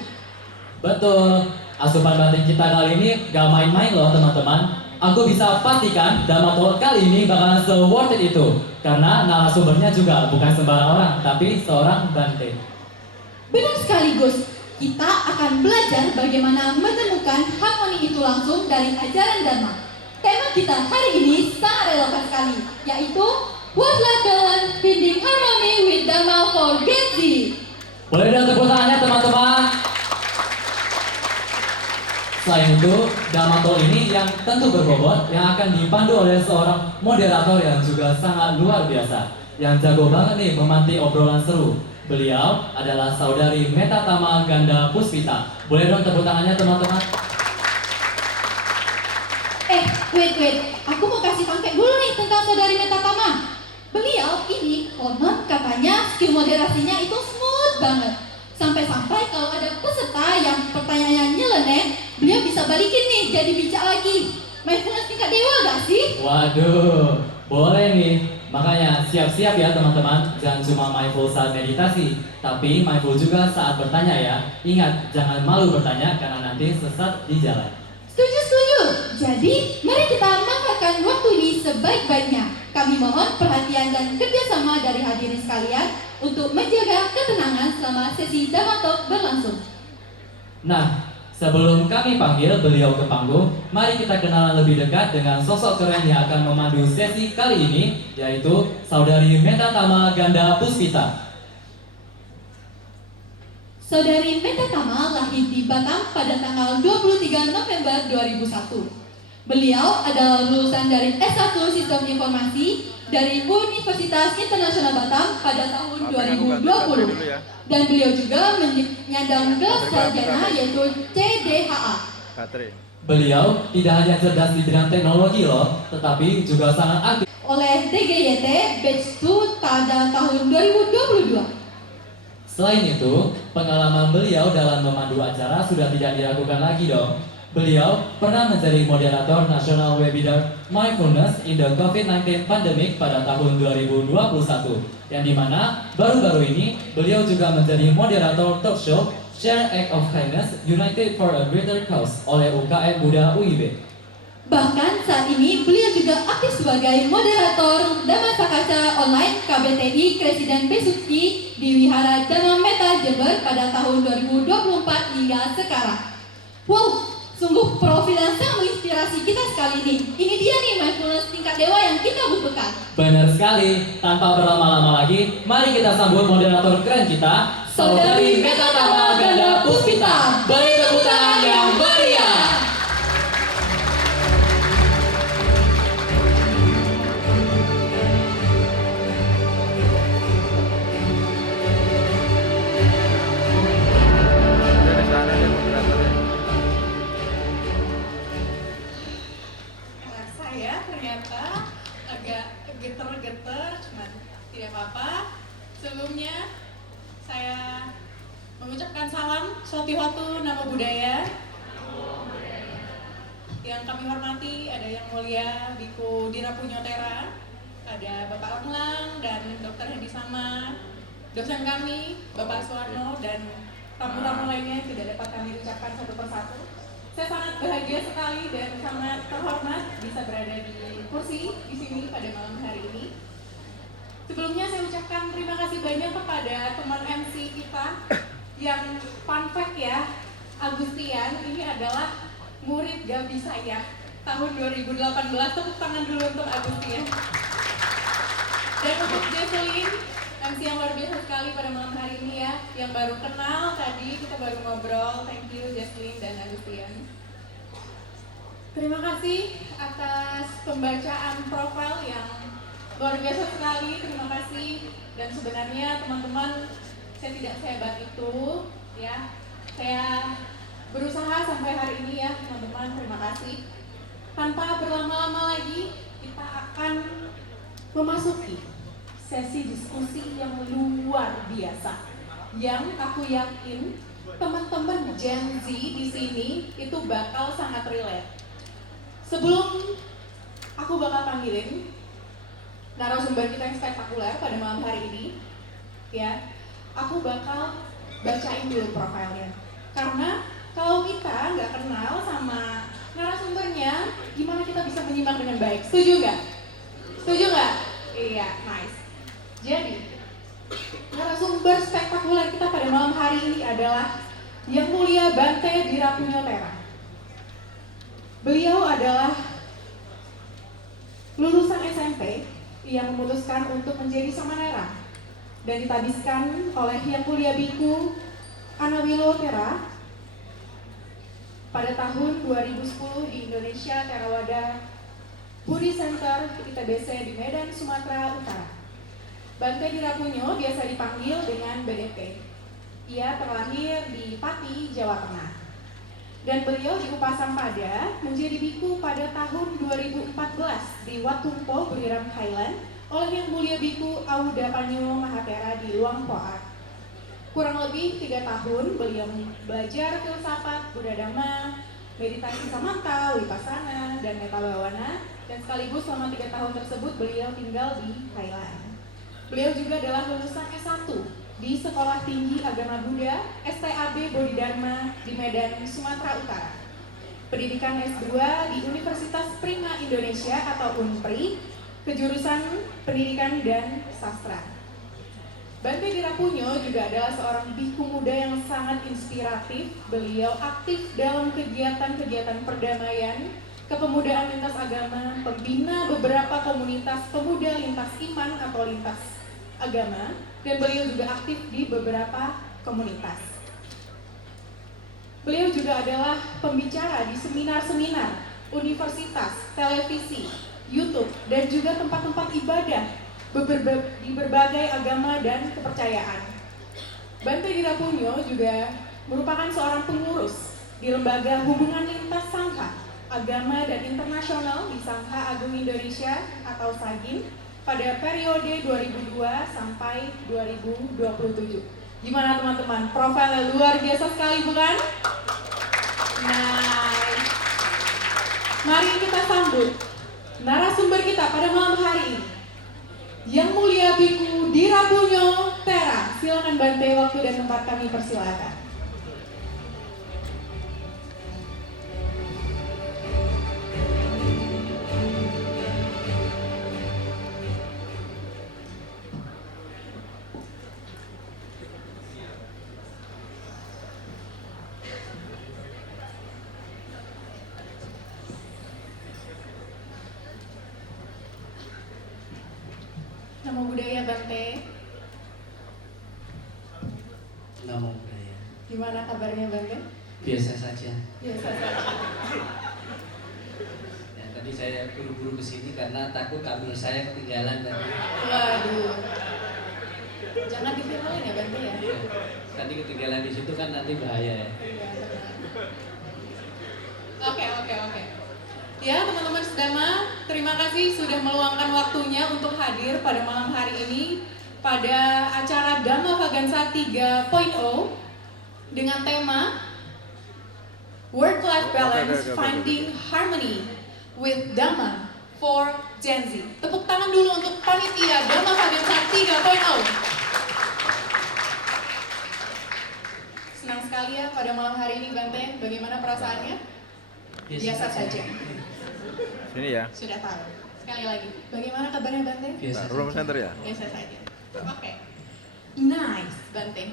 Betul, asupan batin kita kali ini gak main-main loh teman-teman. Aku bisa pastikan Dhamma Talk kali ini bakalan se-worth it itu. Karena narasumbernya juga bukan sembarang orang, tapi seorang Bante. Benar sekali Gus, kita akan belajar bagaimana menemukan harmoni itu langsung dari ajaran Dharma. Tema kita hari ini sangat relevan sekali, yaitu Work-Life Balance, Finding Harmony with Dharma for Gen Z. Boleh dong tepuk tangannya teman-teman. Selain itu, Dhamma Talk ini yang tentu berbobot, yang akan dipandu oleh seorang moderator yang juga sangat luar biasa, yang jago banget nih memanti obrolan seru. Beliau adalah saudari Metatama Ganda Puspita. Boleh dong tepuk tangannya teman-teman. Wait, aku mau kasih fun fact dulu nih tentang saudari Metatama. Beliau ini konon katanya skill moderasinya itu smooth banget. Sampai-sampai kalau ada peserta yang pertanyaannya nyeleneh, beliau bisa balikin nih jadi bijak lagi. Mindfulness tingkat dewa gak sih? Waduh, boleh nih. Makanya siap-siap ya teman-teman. Jangan cuma mindful saat meditasi, tapi mindful juga saat bertanya ya. Ingat, jangan malu bertanya karena nanti sesat di jalan. Setuju. Jadi, mari kita manfaatkan waktu ini sebaik-baiknya. Kami mohon perhatian dan kerjasama dari hadirin sekalian untuk menjaga ketenangan selama sesi Dhamma Talk berlangsung. Nah, sebelum kami panggil beliau ke panggung, mari kita kenalan lebih dekat dengan sosok keren yang akan memandu sesi kali ini, yaitu Saudari Metatama Ganda Puspita. Saudari Metatama lahir di Batam pada tanggal 23 November 2001. Beliau adalah lulusan dari S1 Sistem Informasi dari Universitas Internasional Batam pada tahun Apa yang aku ganti baterai 2020. dulu ya? Dan beliau juga menyandang gelar sarjana yaitu CDHA. Baterai. Beliau tidak hanya cerdas di bidang teknologi loh, tetapi juga sangat aktif Oleh DGYT Batch 2 pada tahun 2022. Selain itu, pengalaman beliau dalam memandu acara sudah tidak diragukan lagi dong. Beliau pernah menjadi moderator nasional webinar Mindfulness in the COVID-19 Pandemic pada tahun 2021, yang dimana baru-baru ini beliau juga menjadi moderator talk show Share Act of Kindness United for a Greater Cause oleh UKM Muda UIB. Bahkan saat ini beliau juga aktif sebagai moderator Dhamma Kaca Online KBTI Presiden Besuki di Wihara Dhamma Meta Jember pada tahun 2024 hingga sekarang. Wow, sungguh profil yang sangat menginspirasi kita sekali ini. Ini dia nih mindfulness tingkat dewa yang kita butuhkan. Benar sekali, tanpa berlama-lama lagi, mari kita sambut moderator keren kita, Saudari Metatama Ganda Puspita. Beri tepuk tangan yang meriah. Dari sana dia moderatornya. Saya ternyata agak geter-geter, cuman tidak apa-apa. Sebelumnya saya mengucapkan salam Sotihotu Namo Buddhaya. Yang kami hormati ada Yang Mulia Biku Dirapunyotera, ada Bapak Langlang dan Dr. Hendi Sama, dosen kami Bapak Suwarno, dan tamu-tamu lainnya yang tidak dapat kami ucapkan satu persatu. Saya sangat bahagia sekali dan sangat terhormat bisa berada di kursi di sini pada malam hari ini. Sebelumnya saya ucapkan terima kasih banyak kepada teman MC kita yang fun fact ya, Agustian ini adalah murid Gabi saya tahun 2018. Tepuk tangan dulu untuk Agustian. Dan untuk Jesselyn, MC yang luar biasa sekali pada malam hari ini ya, yang baru kenal tadi, kita baru ngobrol. Thank you Jesselyn dan Agustian. Terima kasih atas pembacaan profil yang luar biasa sekali, terima kasih. Dan sebenarnya teman-teman, saya tidak sehebat itu ya. Saya berusaha sampai hari ini ya teman-teman, terima kasih. Tanpa berlama-lama lagi, kita akan memasuki sesi diskusi yang luar biasa, yang aku yakin teman-teman Gen Z di sini itu bakal sangat relate. Sebelum aku bakal panggilin narasumber kita yang spektakuler pada malam hari ini, ya, aku bakal bacain dulu profilnya. Karena kalau kita nggak kenal sama narasumbernya, gimana kita bisa menyimak dengan baik? Setuju nggak? Setuju nggak? Iya, nice. Jadi, narasumber spektakuler kita pada malam hari ini adalah Yang Mulia Bante Dirapunyotera. Beliau adalah lulusan SMP yang memutuskan untuk menjadi samanera dan ditabiskan oleh Yang Mulia Biku Anawilotera pada tahun 2010 di Indonesia Theravada Buddhist Center ITBC di Medan, Sumatera Utara. Bante Dirapunyo biasa dipanggil dengan BDP. Ia terlahir di Pati, Jawa Tengah. Dan beliau di Upasampada menjadi biku pada tahun 2014 di Watumpo, Buriram, Thailand oleh Yang Mulia Biku Audapanyo Mahatera di Luang Phoat. Kurang lebih 3 tahun beliau belajar filsafat, Buddha Dhamma, meditasi Samanta, Vipassana, dan Metta Bhavana, dan sekaligus selama 3 tahun tersebut beliau tinggal di Thailand. Beliau juga adalah lulusan S1 di Sekolah Tinggi Agama Buddha STAB Bodhidharma di Medan, Sumatera Utara. Pendidikan S2 di Universitas Prima Indonesia atau UNPRI, kejurusan Pendidikan dan Sastra. Bante Dirapunyo juga adalah seorang biku muda yang sangat inspiratif. Beliau aktif dalam kegiatan-kegiatan perdamaian, kepemudaan lintas agama, pembina beberapa komunitas pemuda lintas iman atau lintas agama, dan beliau juga aktif di beberapa komunitas. Beliau juga adalah pembicara di seminar-seminar, universitas, televisi, YouTube, dan juga tempat-tempat ibadah di berbagai agama dan kepercayaan. Bante Dirapunyo juga merupakan seorang pengurus di Lembaga Hubungan Lintas Sangha, Agama dan Internasional di Sangha Agung Indonesia atau SAGIN pada periode 2002 sampai 2027. Gimana teman-teman? Profilnya luar biasa sekali bukan? Nice. Mari kita sambut narasumber kita pada malam hari ini. Yang Mulia Biku Dirapunyo Tera. Silakan Bante, waktu dan tempat kami persilakan. Namo Buddhaya Bante. Namo Buddhaya. Gimana kabarnya Bante? Biasa saja. Biasa saja. Ya, tadi saya buru-buru ke sini karena takut kabel saya ketinggalan tadi. Waduh. Jangan diviralin ya Bante ya. Tadi ketinggalan di situ kan nanti bahaya ya. Oke. Ya teman-teman sedama, terima kasih sudah meluangkan waktunya untuk hadir pada malam hari ini pada acara Dhamma Vagansa 3.0 dengan tema Work-Life Balance Finding Harmony with Dhamma for Gen Z. Tepuk tangan dulu untuk panitia Dhamma Vagansa 3.0. Senang sekali ya pada malam hari ini Bante, bagaimana perasaannya? Biasa saja. Sini ya. Sudah tahu. Sekali lagi, bagaimana kabarnya Bante? Biasa. Room center ya. Biasa saja. Oke. Nice, Bante.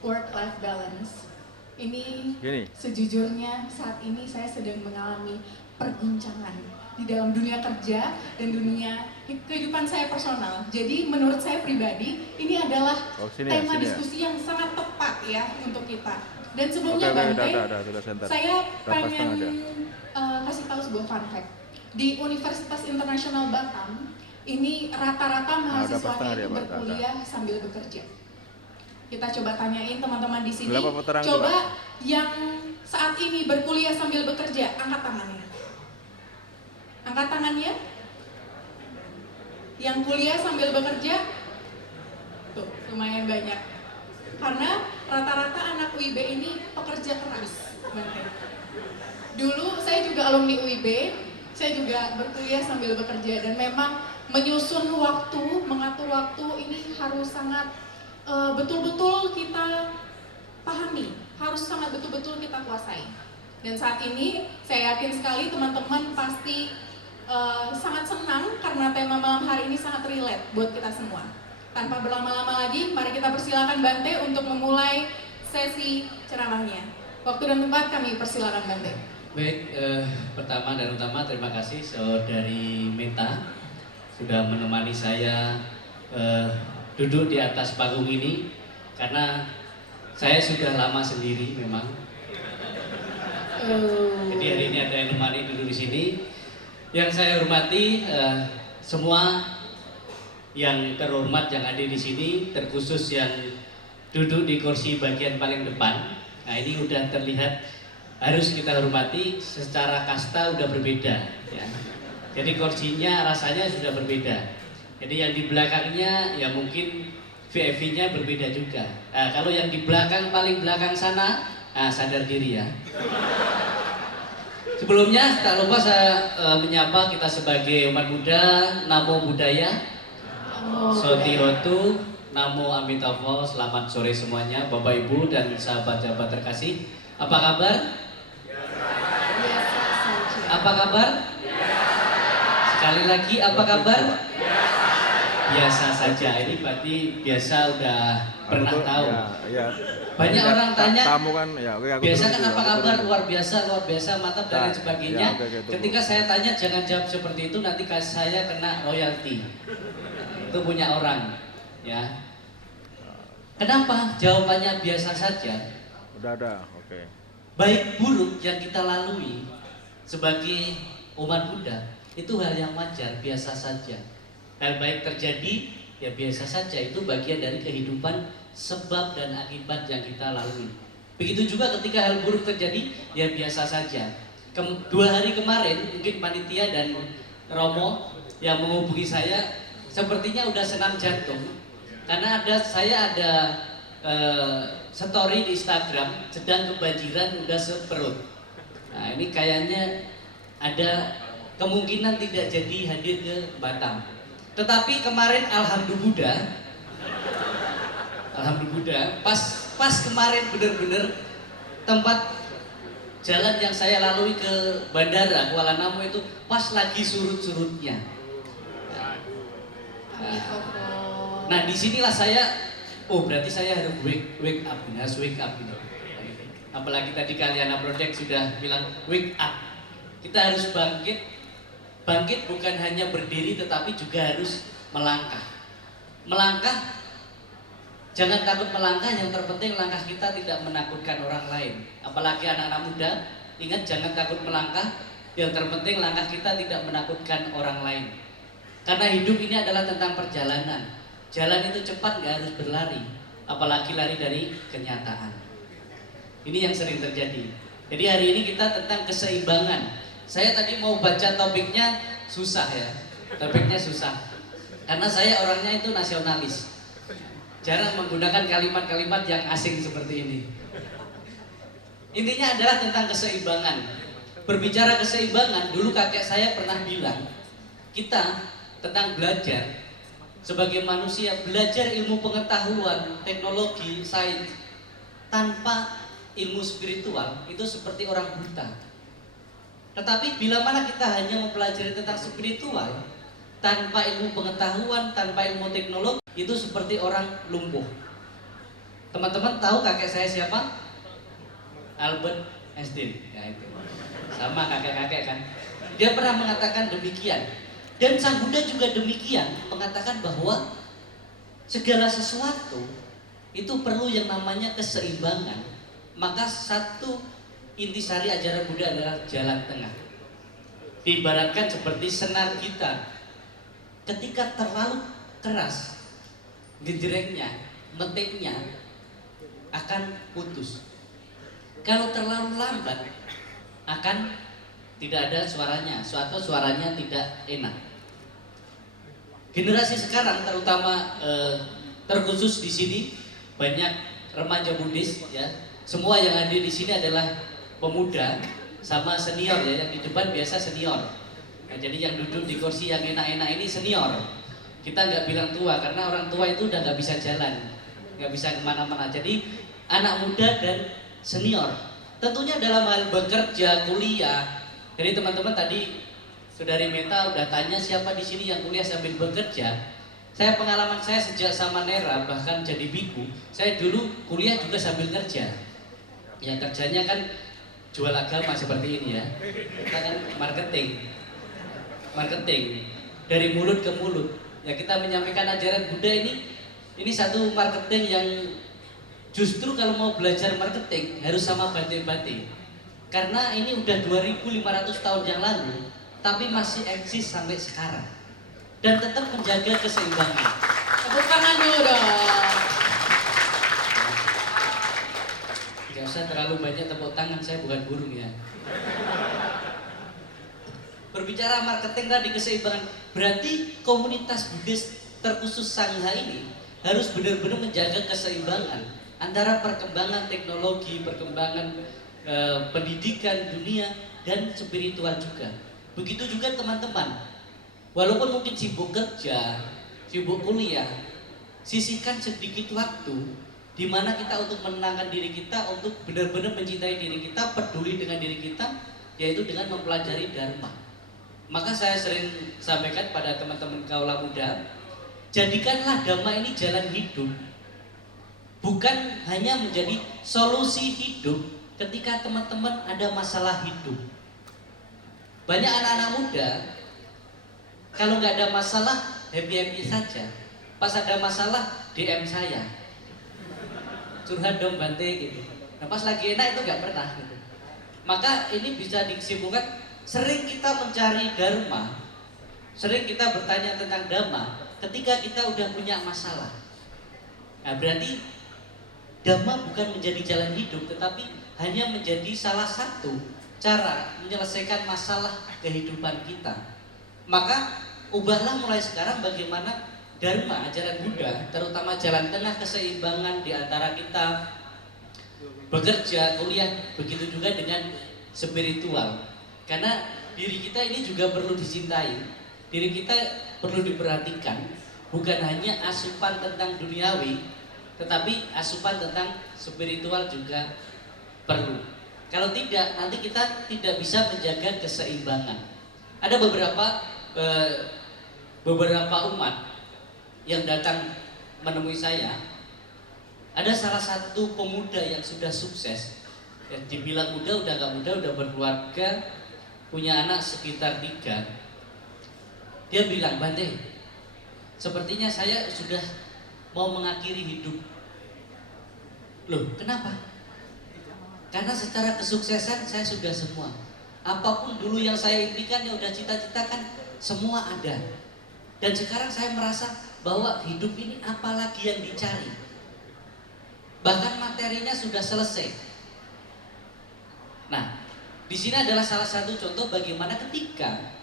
Work-life balance. Ini Gini. sejujurnya saat ini saya sedang mengalami perguncangan di dalam dunia kerja dan dunia kehidupan saya personal. Jadi menurut saya pribadi ini adalah tema diskusi yang sangat tepat ya untuk kita. Dan sebelumnya Bante, saya pengen kasih tahu sebuah fun fact. Di Universitas Internasional Batam, ini rata-rata mahasiswanya itu berkuliah sambil bekerja. Kita coba tanyain teman-teman di sini, coba yang saat ini berkuliah sambil bekerja, angkat tangannya. Angkat tangannya. Yang kuliah sambil bekerja, tuh lumayan banyak. Karena rata-rata anak UIB ini pekerja keras. Dulu saya juga alumni UIB, saya juga berkuliah sambil bekerja dan memang menyusun waktu, mengatur waktu ini harus sangat betul-betul kita pahami, harus sangat betul-betul kita kuasai. Dan saat ini saya yakin sekali teman-teman pasti sangat senang karena tema malam hari ini sangat relate buat kita semua. Tanpa berlama-lama lagi, mari kita persilakan Bante untuk memulai sesi ceramahnya. Waktu dan tempat kami persilakan Bante. Baik, pertama dan utama terima kasih Saudari Meta sudah menemani saya duduk di atas panggung ini karena saya sudah lama sendiri memang. Jadi hari ini ada yang menemani duduk di sini. Yang saya hormati semua yang terhormat yang ada di sini, terkhusus yang duduk di kursi bagian paling depan. Nah ini udah terlihat harus kita hormati, secara kasta udah berbeda ya. Jadi kursinya rasanya sudah berbeda. Jadi yang di belakangnya ya mungkin VIP-nya berbeda juga. Nah, kalau yang di belakang paling belakang sana, sadar diri ya. Sebelumnya tak lupa saya menyapa kita sebagai umat Buddha, Namo Buddhaya. Sotihotu, Namo Amitabha, selamat sore semuanya Bapak Ibu dan sahabat-sahabat terkasih. Apa kabar? Apa kabar? Sekali lagi apa kabar? Biasa saja. Ini berarti biasa udah pernah tahu. Banyak orang tanya, biasa kan apa kabar? Luar biasa, mantap dan lain sebagainya. Ketika saya tanya jangan jawab seperti itu, nanti saya kena royalti. Itu punya orang, ya. Kenapa? Jawabannya biasa saja. Udah, oke. Baik buruk yang kita lalui sebagai umat Buddha itu hal yang wajar, biasa saja. Hal baik terjadi, ya biasa saja, itu bagian dari kehidupan sebab dan akibat yang kita lalui. Begitu juga ketika hal buruk terjadi, ya biasa saja. 2 hari kemarin mungkin panitia dan Romo yang menghubungi saya sepertinya udah senam jantung karena saya ada story di Instagram sedang kebanjiran udah seperut. Nah ini kayaknya ada kemungkinan tidak jadi hadir ke Batam. Tetapi kemarin alhamdulillah pas kemarin bener-bener tempat jalan yang saya lalui ke Bandara Kuala Namu itu pas lagi surut-surutnya. Nah disinilah saya, berarti saya harus wake up ini. Apalagi tadi Kaliana Project sudah bilang wake up. Kita harus bangkit bukan hanya berdiri tetapi juga harus melangkah. Melangkah, jangan takut melangkah, yang terpenting langkah kita tidak menakutkan orang lain. Apalagi anak-anak muda, ingat jangan takut melangkah, yang terpenting langkah kita tidak menakutkan orang lain. Karena hidup ini adalah tentang perjalanan. Jalan itu cepat, gak harus berlari, apalagi lari dari kenyataan. Ini yang sering terjadi. Jadi hari ini kita tentang keseimbangan. Saya tadi mau baca topiknya susah ya, topiknya susah. Karena saya orangnya itu nasionalis. Jarang menggunakan kalimat-kalimat yang asing seperti ini. Intinya adalah tentang keseimbangan. Berbicara keseimbangan, dulu kakek saya pernah bilang, kita tentang belajar sebagai manusia, belajar ilmu pengetahuan, teknologi, sains tanpa ilmu spiritual itu seperti orang buta. Tetapi bila mana kita hanya mempelajari tentang spiritual tanpa ilmu pengetahuan, tanpa ilmu teknologi, itu seperti orang lumpuh. Teman-teman tahu kakek saya siapa? Albert Einstein. Ya itu. Sama kakek-kakek kan. Dia pernah mengatakan demikian. Dan Sang Buddha juga demikian, mengatakan bahwa segala sesuatu itu perlu yang namanya keseimbangan. Maka satu intisari ajaran Buddha adalah jalan tengah. Diibaratkan seperti senar kita. Ketika terlalu keras, genjrengnya, metiknya akan putus. Kalau terlalu lambat, akan tidak ada suaranya, suatu suaranya tidak enak. Generasi sekarang, terutama terkhusus di sini banyak remaja Buddhis, ya. Semua yang hadir di sini adalah pemuda sama senior ya, yang di depan biasa senior. Nah, jadi yang duduk di kursi yang enak-enak ini senior. Kita nggak bilang tua karena orang tua itu udah nggak bisa jalan, nggak bisa kemana-mana. Jadi anak muda dan senior. Tentunya dalam hal bekerja, kuliah. Jadi teman-teman tadi Saudari Meta udah tanya siapa di sini yang kuliah sambil bekerja. Pengalaman saya sejak sama Nera bahkan jadi biku, saya dulu kuliah juga sambil kerja. Ya kerjanya kan jual agama seperti ini ya. Kita kan marketing dari mulut ke mulut. Ya kita menyampaikan ajaran Buddha ini satu marketing yang justru kalau mau belajar marketing harus sama bate-bate. Karena ini udah 2500 tahun yang lalu tapi masih eksis sampai sekarang dan tetap menjaga keseimbangan. Tepuk tangan dulu dong. Gak usah terlalu banyak tepuk tangan, saya bukan burung ya. Berbicara marketing tadi keseimbangan, berarti komunitas Buddhis terkhusus Sangha ini harus benar-benar menjaga keseimbangan antara perkembangan teknologi, perkembangan pendidikan dunia dan spiritual juga. Begitu juga teman-teman, walaupun mungkin sibuk kerja, sibuk kuliah, sisihkan sedikit waktu di mana kita untuk menenangkan diri kita, untuk benar-benar mencintai diri kita, peduli dengan diri kita, yaitu dengan mempelajari Dharma. Maka saya sering sampaikan pada teman-teman kaula muda, jadikanlah Dhamma ini jalan hidup, bukan hanya menjadi solusi hidup ketika teman-teman ada masalah hidup. Banyak anak-anak muda kalau nggak ada masalah happy-happy saja, pas ada masalah DM saya, curhat dong Bante gitu. Nah pas lagi enak itu nggak pernah gitu. Maka ini bisa disimpulkan, sering kita mencari Dharma sering kita bertanya tentang dhamma ketika kita udah punya masalah. Nah, berarti dhamma bukan menjadi jalan hidup, tetapi hanya menjadi salah satu cara menyelesaikan masalah kehidupan kita. Maka ubahlah mulai sekarang bagaimana dharma, ajaran Buddha, terutama jalan tengah keseimbangan di antara kita bekerja, kuliah, begitu juga dengan spiritual. Karena diri kita ini juga perlu dicintai, diri kita perlu diperhatikan, bukan hanya asupan tentang duniawi, tetapi asupan tentang spiritual juga perlu. Kalau tidak, nanti kita tidak bisa menjaga keseimbangan. Ada beberapa umat yang datang menemui saya. Ada salah satu pemuda yang sudah sukses, yang dibilang muda, udah gak muda, udah berkeluarga, punya anak sekitar 3. Dia bilang, Bante, sepertinya saya sudah mau mengakhiri hidup. Loh, kenapa? Karena secara kesuksesan saya sudah semua. Apapun dulu yang saya impikan, yang udah cita-citakan, semua ada. Dan sekarang saya merasa bahwa hidup ini apalagi yang dicari. Bahkan materinya sudah selesai. Nah, di sini adalah salah satu contoh bagaimana ketika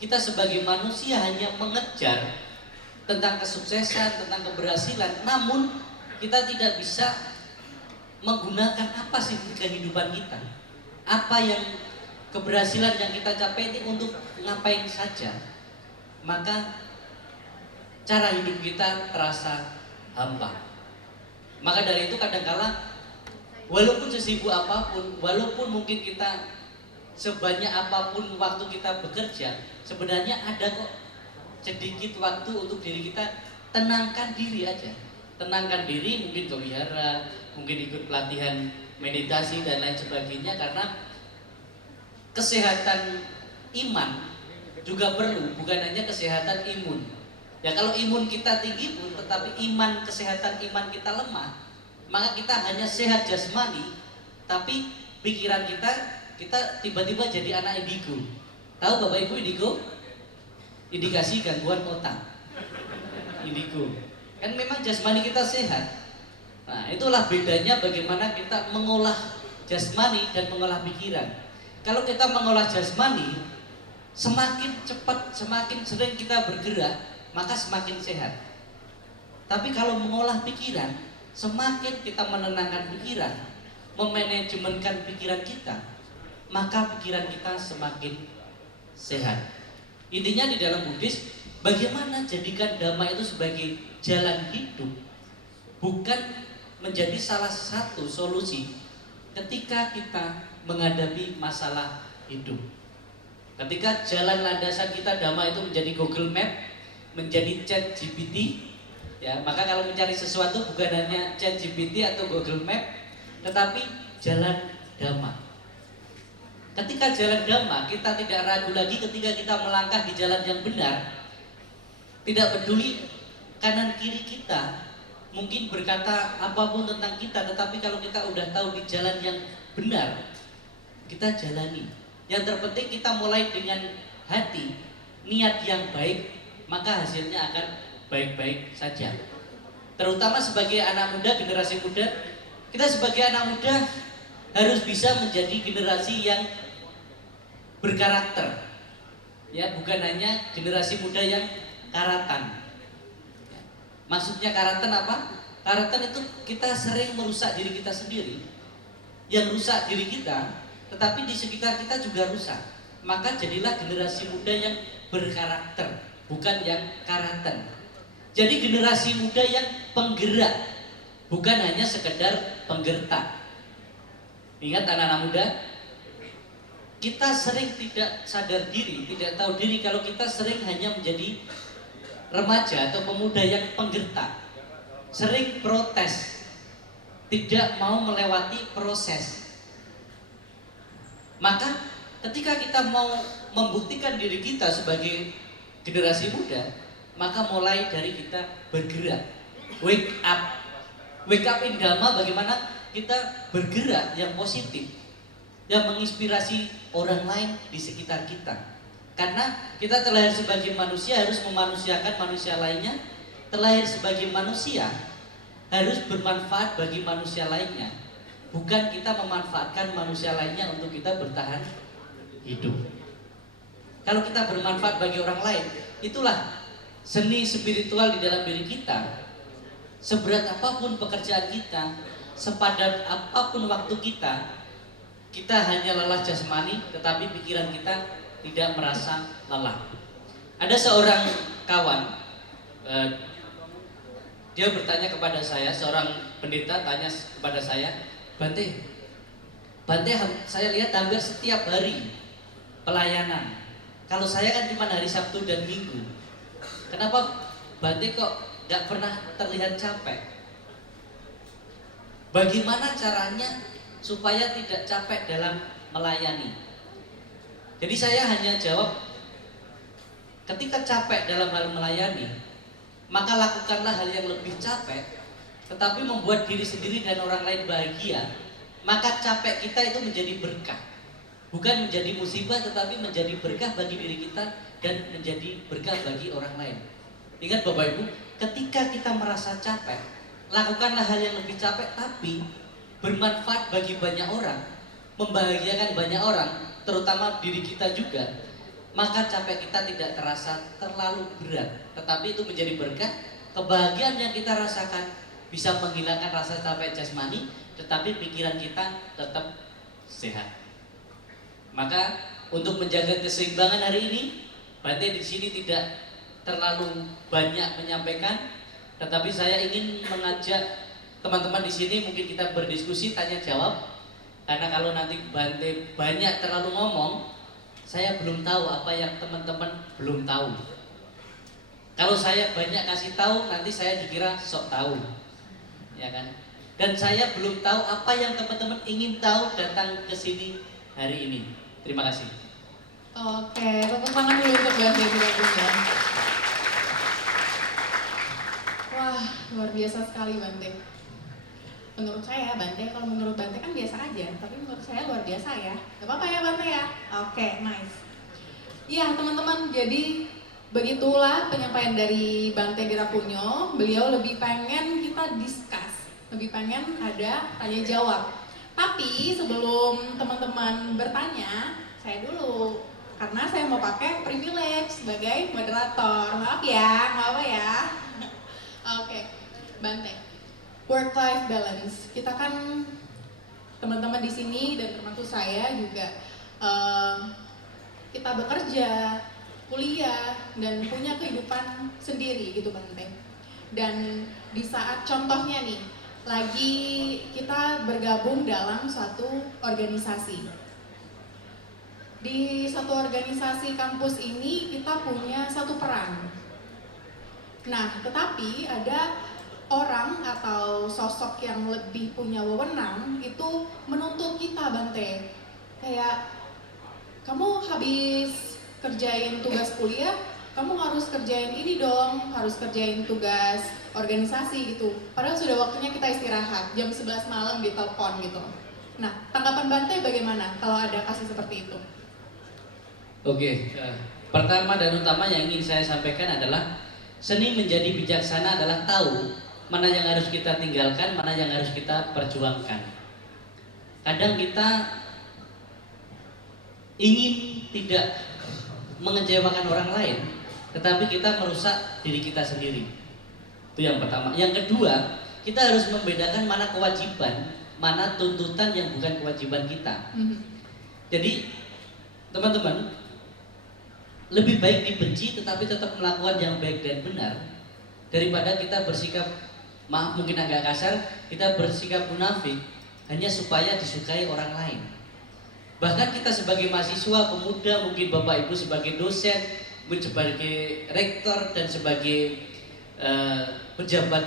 kita sebagai manusia hanya mengejar tentang kesuksesan, tentang keberhasilan, namun kita tidak bisa menggunakan apa sih kehidupan kita, apa yang keberhasilan yang kita capai ini untuk ngapain saja, maka cara hidup kita terasa hampa. Maka dari itu kadangkala walaupun sesibuk apapun, walaupun mungkin kita sebanyak apapun waktu kita bekerja, sebenarnya ada kok sedikit waktu untuk diri kita. Tenangkan diri aja, tenangkan diri, mungkin ke wihara, mungkin ikut pelatihan meditasi dan lain sebagainya, karena kesehatan iman juga perlu, bukan hanya kesehatan imun. Ya kalau imun kita tinggi pun, tetapi kesehatan iman kita lemah, maka kita hanya sehat jasmani, tapi pikiran kita tiba-tiba jadi anak indigo. Tahu Bapak Ibu indigo? Indikasi gangguan otak. Indigo. Kan memang jasmani kita sehat. Nah, itulah bedanya bagaimana kita mengolah jasmani dan mengolah pikiran. Kalau kita mengolah jasmani, semakin cepat, semakin sering kita bergerak, maka semakin sehat. Tapi kalau mengolah pikiran, semakin kita menenangkan pikiran, memanajemenkan pikiran kita, maka pikiran kita semakin sehat. Intinya di dalam Buddhis, bagaimana jadikan dhamma itu sebagai jalan hidup, bukan menjadi salah satu solusi ketika kita menghadapi masalah hidup. Ketika jalan landasan kita dhamma itu menjadi Google Map, menjadi ChatGPT, ya, maka kalau mencari sesuatu bukan hanya ChatGPT atau Google Map, tetapi jalan dhamma. Ketika jalan dhamma, kita tidak ragu lagi ketika kita melangkah di jalan yang benar. Tidak peduli kanan kiri kita mungkin berkata apapun tentang kita, tetapi kalau kita udah tahu di jalan yang benar, kita jalani. Yang terpenting kita mulai dengan hati, niat yang baik, maka hasilnya akan baik-baik saja. Terutama sebagai anak muda, generasi muda, kita sebagai anak muda harus bisa menjadi generasi yang berkarakter. Ya, bukan hanya generasi muda yang karatan. Maksudnya karatan apa? Karatan itu kita sering merusak diri kita sendiri. Yang rusak diri kita, tetapi di sekitar kita juga rusak. Maka jadilah generasi muda yang berkarakter, bukan yang karatan. Jadi generasi muda yang penggerak, bukan hanya sekedar penggertak. Ingat anak-anak muda, kita sering tidak sadar diri, tidak tahu diri kalau kita sering hanya menjadi remaja atau pemuda yang penggertak, sering protes, tidak mau melewati proses. Maka ketika kita mau membuktikan diri kita sebagai generasi muda, maka mulai dari kita bergerak, wake up in dhamma. Bagaimana kita bergerak yang positif, yang menginspirasi orang lain di sekitar kita. Karena kita terlahir sebagai manusia harus memanusiakan manusia lainnya, terlahir sebagai manusia harus bermanfaat bagi manusia lainnya, bukan kita memanfaatkan manusia lainnya untuk kita bertahan hidup. Kalau kita bermanfaat bagi orang lain, itulah seni spiritual di dalam diri kita. Seberat apapun pekerjaan kita, sepadat apapun waktu kita, kita hanya lelah jasmani, tetapi pikiran kita tidak merasa lelah. Ada seorang kawan, dia bertanya kepada saya, seorang pendeta tanya kepada saya, Bante, saya lihat hampir setiap hari pelayanan. Kalau saya kan cuma hari Sabtu dan Minggu. Kenapa Bante kok gak pernah terlihat capek? Bagaimana caranya supaya tidak capek dalam melayani? Jadi saya hanya jawab, ketika capek dalam hal melayani, maka lakukanlah hal yang lebih capek, tetapi membuat diri sendiri dan orang lain bahagia. Maka capek kita itu menjadi berkah. Bukan menjadi musibah, tetapi menjadi berkah bagi diri kita dan menjadi berkah bagi orang lain. Ingat Bapak Ibu, ketika kita merasa capek, lakukanlah hal yang lebih capek tapi bermanfaat bagi banyak orang, membahagiakan banyak orang, terutama diri kita juga. Maka capek kita tidak terasa terlalu berat, tetapi itu menjadi berkah. Kebahagiaan yang kita rasakan bisa menghilangkan rasa capek jasmani, tetapi pikiran kita tetap sehat. Maka untuk menjaga keseimbangan hari ini, Bante di sini tidak terlalu banyak menyampaikan, tetapi saya ingin mengajak teman-teman di sini, mungkin kita berdiskusi, tanya jawab. Karena kalau nanti Bante banyak terlalu ngomong, saya belum tahu apa yang teman-teman belum tahu. Kalau saya banyak kasih tahu, nanti saya dikira sok tahu, ya kan? Dan saya belum tahu apa yang teman-teman ingin tahu datang ke sini hari ini. Terima kasih. Oke, tepuk tangan dulu untuk Bante ya. Wah, luar biasa sekali Bante. Menurut saya Bante, kalau menurut Bante kan biasa aja, tapi menurut saya luar biasa ya. Gak apa-apa ya Bante ya? Oke, nice. Iya teman-teman, jadi begitulah penyampaian dari Bante Dirapunyo. Beliau lebih pengen kita discuss, lebih pengen ada tanya jawab. Tapi sebelum teman-teman bertanya, saya dulu, karena saya mau pakai privilege sebagai moderator. Maaf ya, nggak apa ya. Oke, Bante, work-life balance. Kita kan teman-teman di sini dan termasuk saya juga, kita bekerja, kuliah, dan punya kehidupan sendiri gitu Bante. Dan di saat contohnya nih, lagi kita bergabung dalam suatu organisasi. Di satu organisasi kampus ini kita punya satu peran. Nah, tetapi ada orang atau sosok yang lebih punya wewenang itu menuntut kita Bante. Kayak, kamu habis kerjain tugas kuliah, kamu harus kerjain ini dong, harus kerjain tugas organisasi gitu. Padahal sudah waktunya kita istirahat, jam 11 malam ditelepon gitu. Nah, tanggapan Bante bagaimana kalau ada kasus seperti itu? Oke, pertama dan utama yang ingin saya sampaikan adalah seni menjadi bijaksana adalah tahu mana yang harus kita tinggalkan, mana yang harus kita perjuangkan. Kadang kita ingin tidak mengecewakan orang lain, tetapi kita merusak diri kita sendiri. Itu yang pertama. Yang kedua, kita harus membedakan mana kewajiban, mana tuntutan yang bukan kewajiban kita. Jadi, teman-teman, lebih baik dibenci tetapi tetap melakukan yang baik dan benar daripada kita bersikap, maaf mungkin agak kasar, kita bersikap munafik hanya supaya disukai orang lain. Bahkan kita sebagai mahasiswa, pemuda, mungkin Bapak Ibu sebagai dosen, mungkin sebagai rektor dan sebagai pejabat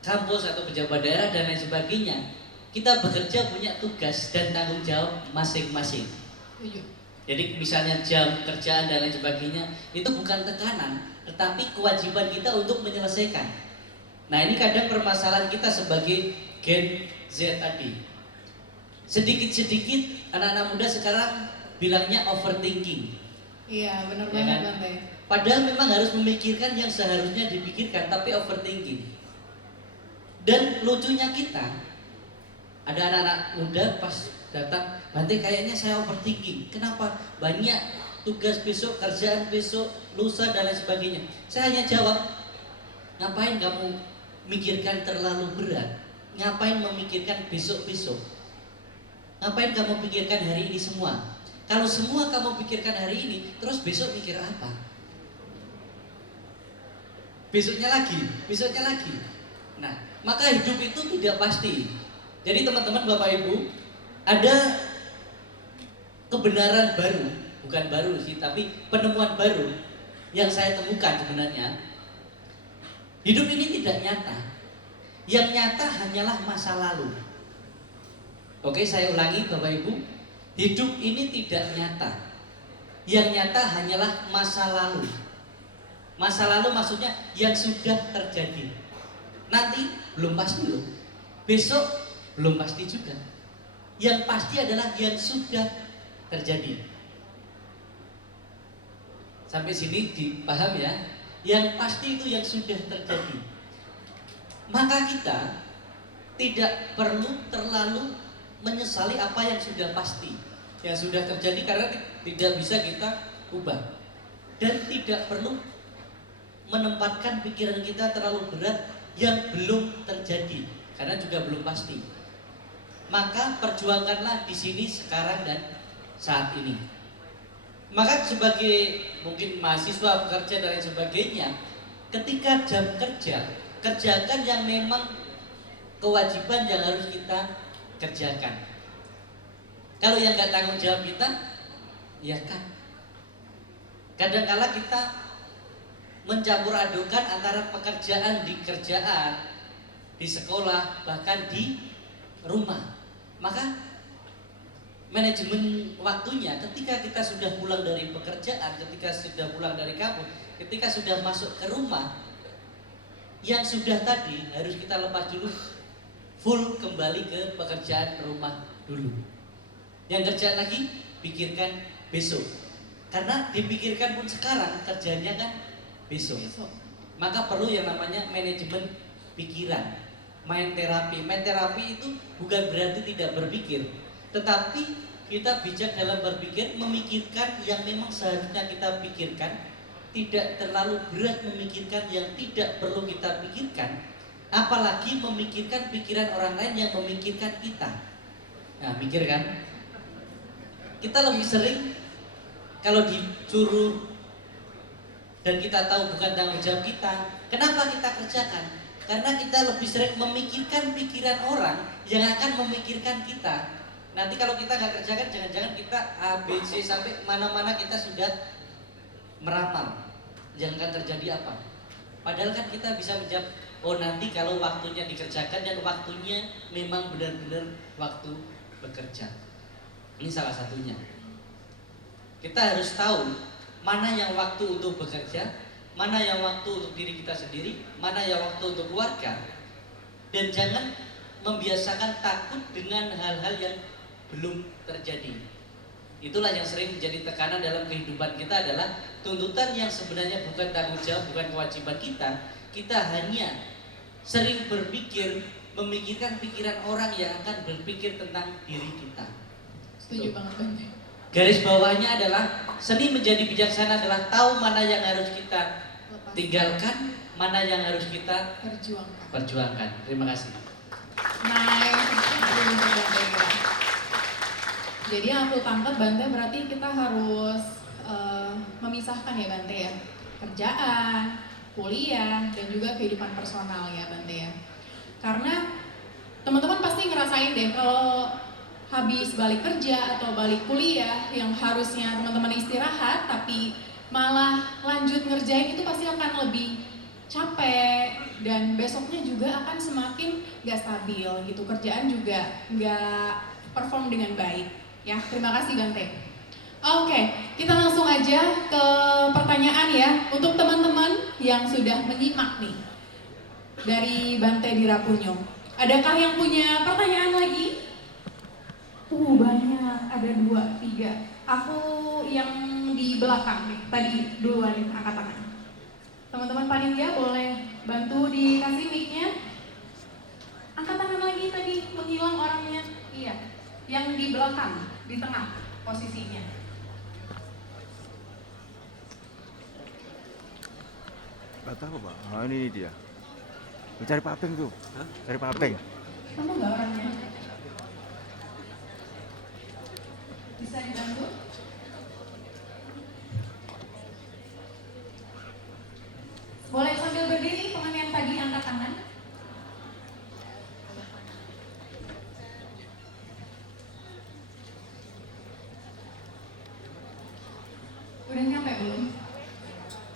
kampus atau pejabat daerah dan lain sebagainya, kita bekerja punya tugas dan tanggung jawab masing-masing. Jadi misalnya jam kerjaan dan lain sebagainya itu bukan tekanan, tetapi kewajiban kita untuk menyelesaikan. Nah ini kadang permasalahan kita sebagai Gen Z tadi. Sedikit-sedikit anak-anak muda sekarang bilangnya overthinking. Iya, benar Ya banget kan? Bante. Padahal memang harus memikirkan yang seharusnya dipikirkan, tapi overthinking. Dan lucunya kita, ada anak-anak muda pas datang, Bante kayaknya saya overthinking. Kenapa? Banyak tugas besok, kerjaan besok, lusa dan lain sebagainya. Saya hanya jawab, ngapain kamu mikirkan terlalu berat? Ngapain memikirkan besok-besok? Ngapain kamu pikirkan hari ini semua? Kalau semua kamu pikirkan hari ini, terus besok mikir apa? Besoknya lagi, besoknya lagi. Nah, maka hidup itu tidak pasti. Jadi teman-teman, Bapak Ibu, ada kebenaran baru, bukan baru sih, tapi penemuan baru yang saya temukan sebenarnya. Hidup ini tidak nyata. Yang nyata hanyalah masa lalu. Oke, saya ulangi Bapak Ibu, hidup ini tidak nyata. Yang nyata hanyalah masa lalu. Masa lalu maksudnya yang sudah terjadi. Nanti belum pasti loh. Besok belum pasti juga. Yang pasti adalah yang sudah terjadi. Sampai sini dipaham ya? Yang pasti itu yang sudah terjadi. Maka kita tidak perlu terlalu menyesali apa yang sudah pasti, yang sudah terjadi, karena tidak bisa kita ubah. Dan tidak perlu menempatkan pikiran kita terlalu berat yang belum terjadi, karena juga belum pasti. Maka perjuangkanlah di sini, sekarang dan saat ini. Maka sebagai mungkin mahasiswa, pekerja dan lain sebagainya, ketika jam kerja, kerjakan yang memang kewajiban yang harus kita kerjakan. Kalau yang nggak tanggung jawab kita, ya kan. Kadang-kala kita mencampur adukan antara pekerjaan di kerjaan, di sekolah, bahkan di rumah. Maka manajemen waktunya ketika kita sudah pulang dari pekerjaan, ketika sudah pulang dari kampus, ketika sudah masuk ke rumah, yang sudah tadi harus kita lepas dulu, full kembali ke pekerjaan rumah dulu. Yang kerjaan lagi pikirkan besok, karena dipikirkan pun sekarang, kerjanya kan besok. Maka perlu yang namanya manajemen pikiran, main terapi. Main terapi itu bukan berarti tidak berpikir, tetapi kita bijak dalam berpikir, memikirkan yang memang seharusnya kita pikirkan, tidak terlalu berat memikirkan yang tidak perlu kita pikirkan, apalagi memikirkan pikiran orang lain yang memikirkan kita. Nah, mikir kan? Kita lebih sering kalau disuruh dan kita tahu bukan tanggung jawab kita, kenapa kita kerjakan? Karena kita lebih sering memikirkan pikiran orang yang akan memikirkan kita. Nanti kalau kita nggak kerjakan, jangan-jangan kita A, B, C sampai mana-mana kita sudah meramal yang akan terjadi apa. Padahal kan kita bisa menjawab, oh nanti kalau waktunya dikerjakan dan waktunya memang benar-benar waktu bekerja. Ini salah satunya. Kita harus tahu mana yang waktu untuk bekerja, mana yang waktu untuk diri kita sendiri, mana yang waktu untuk keluarga. Dan jangan membiasakan takut dengan hal-hal yang belum terjadi. Itulah yang sering menjadi tekanan dalam kehidupan kita, adalah tuntutan yang sebenarnya bukan tanggung jawab, bukan kewajiban kita. Kita hanya sering berpikir, memikirkan pikiran orang yang akan berpikir tentang diri kita. Setuju banget Bante. Garis bawahnya adalah seni menjadi bijaksana adalah tahu mana yang harus kita tinggalkan, mana yang harus kita perjuangkan. Terima kasih. Jadi yang aku tangkap Bante, berarti kita harus memisahkan ya Bante ya, kerjaan, kuliah, dan juga kehidupan personal ya Bante ya. Karena teman-teman pasti ngerasain deh kalau habis balik kerja atau balik kuliah yang harusnya teman-teman istirahat tapi malah lanjut ngerjain, itu pasti akan lebih capek dan besoknya juga akan semakin gak stabil gitu, kerjaan juga gak perform dengan baik. Ya, terima kasih Bante. Oke, kita langsung aja ke pertanyaan ya untuk teman-teman yang sudah menyimak nih dari Bante di Rapunyo. Adakah yang punya pertanyaan lagi? Banyak, ada 2, 3. Aku yang di belakang nih, tadi duluan nih, angkat tangan. Teman-teman panitia boleh bantu dikasih mic-nya. Angkat tangan lagi tadi, menghilang orangnya. Iya, yang di belakang, di tengah posisinya. Gak tahu Pak. Oh, ini dia. Cari Pak Apeng tuh. Cari Pak Apeng. Kamu nggak orangnya? Bisa dibantu? Boleh sambil berdiri teman yang tadi angkat tangan. Udah nyampe belum?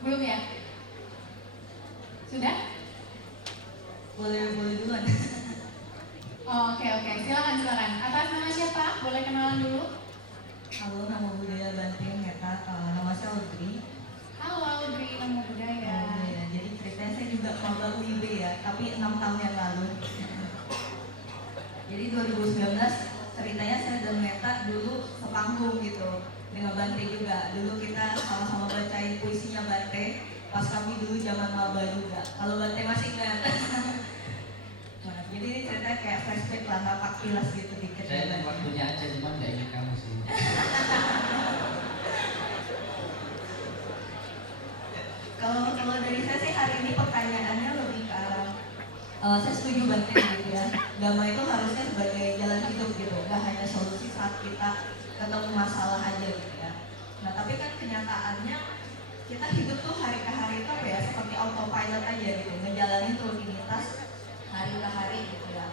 Belum ya? Sudah? Boleh duluan. Oke, silakan. Atas nama siapa? Boleh kenalan dulu? Halo, nama budaya Banting Meta, nama saya Audrey. Halo Audrey, nama budaya. Ya, jadi ceritanya saya juga maba UIB ya, tapi 6 tahun yang lalu. Jadi 2019 ceritanya saya dan Meta dulu sepanggung gitu dengan Bante juga. Dulu kita sama-sama bacain puisinya Bante. Pas kami dulu zaman maba juga. Kalau Bante masih ingat. Nah, jadi ceritanya kayak flashback lah, napak kilas gitu dikit. Saya dan waktunya aja, cuman nggak ingat kamu sih. Kalau dari saya sih hari ini pertanyaannya lebih ke arah saya setuju banget gitu ya. Agama itu harusnya sebagai jalan hidup gitu, nggak hanya solusi saat kita ketemu masalah aja gitu ya. Nah tapi kan kenyataannya kita hidup tuh hari ke hari itu apa ya, seperti autopilot aja gitu, ngejalanin rutinitas hari ke hari gitu ya.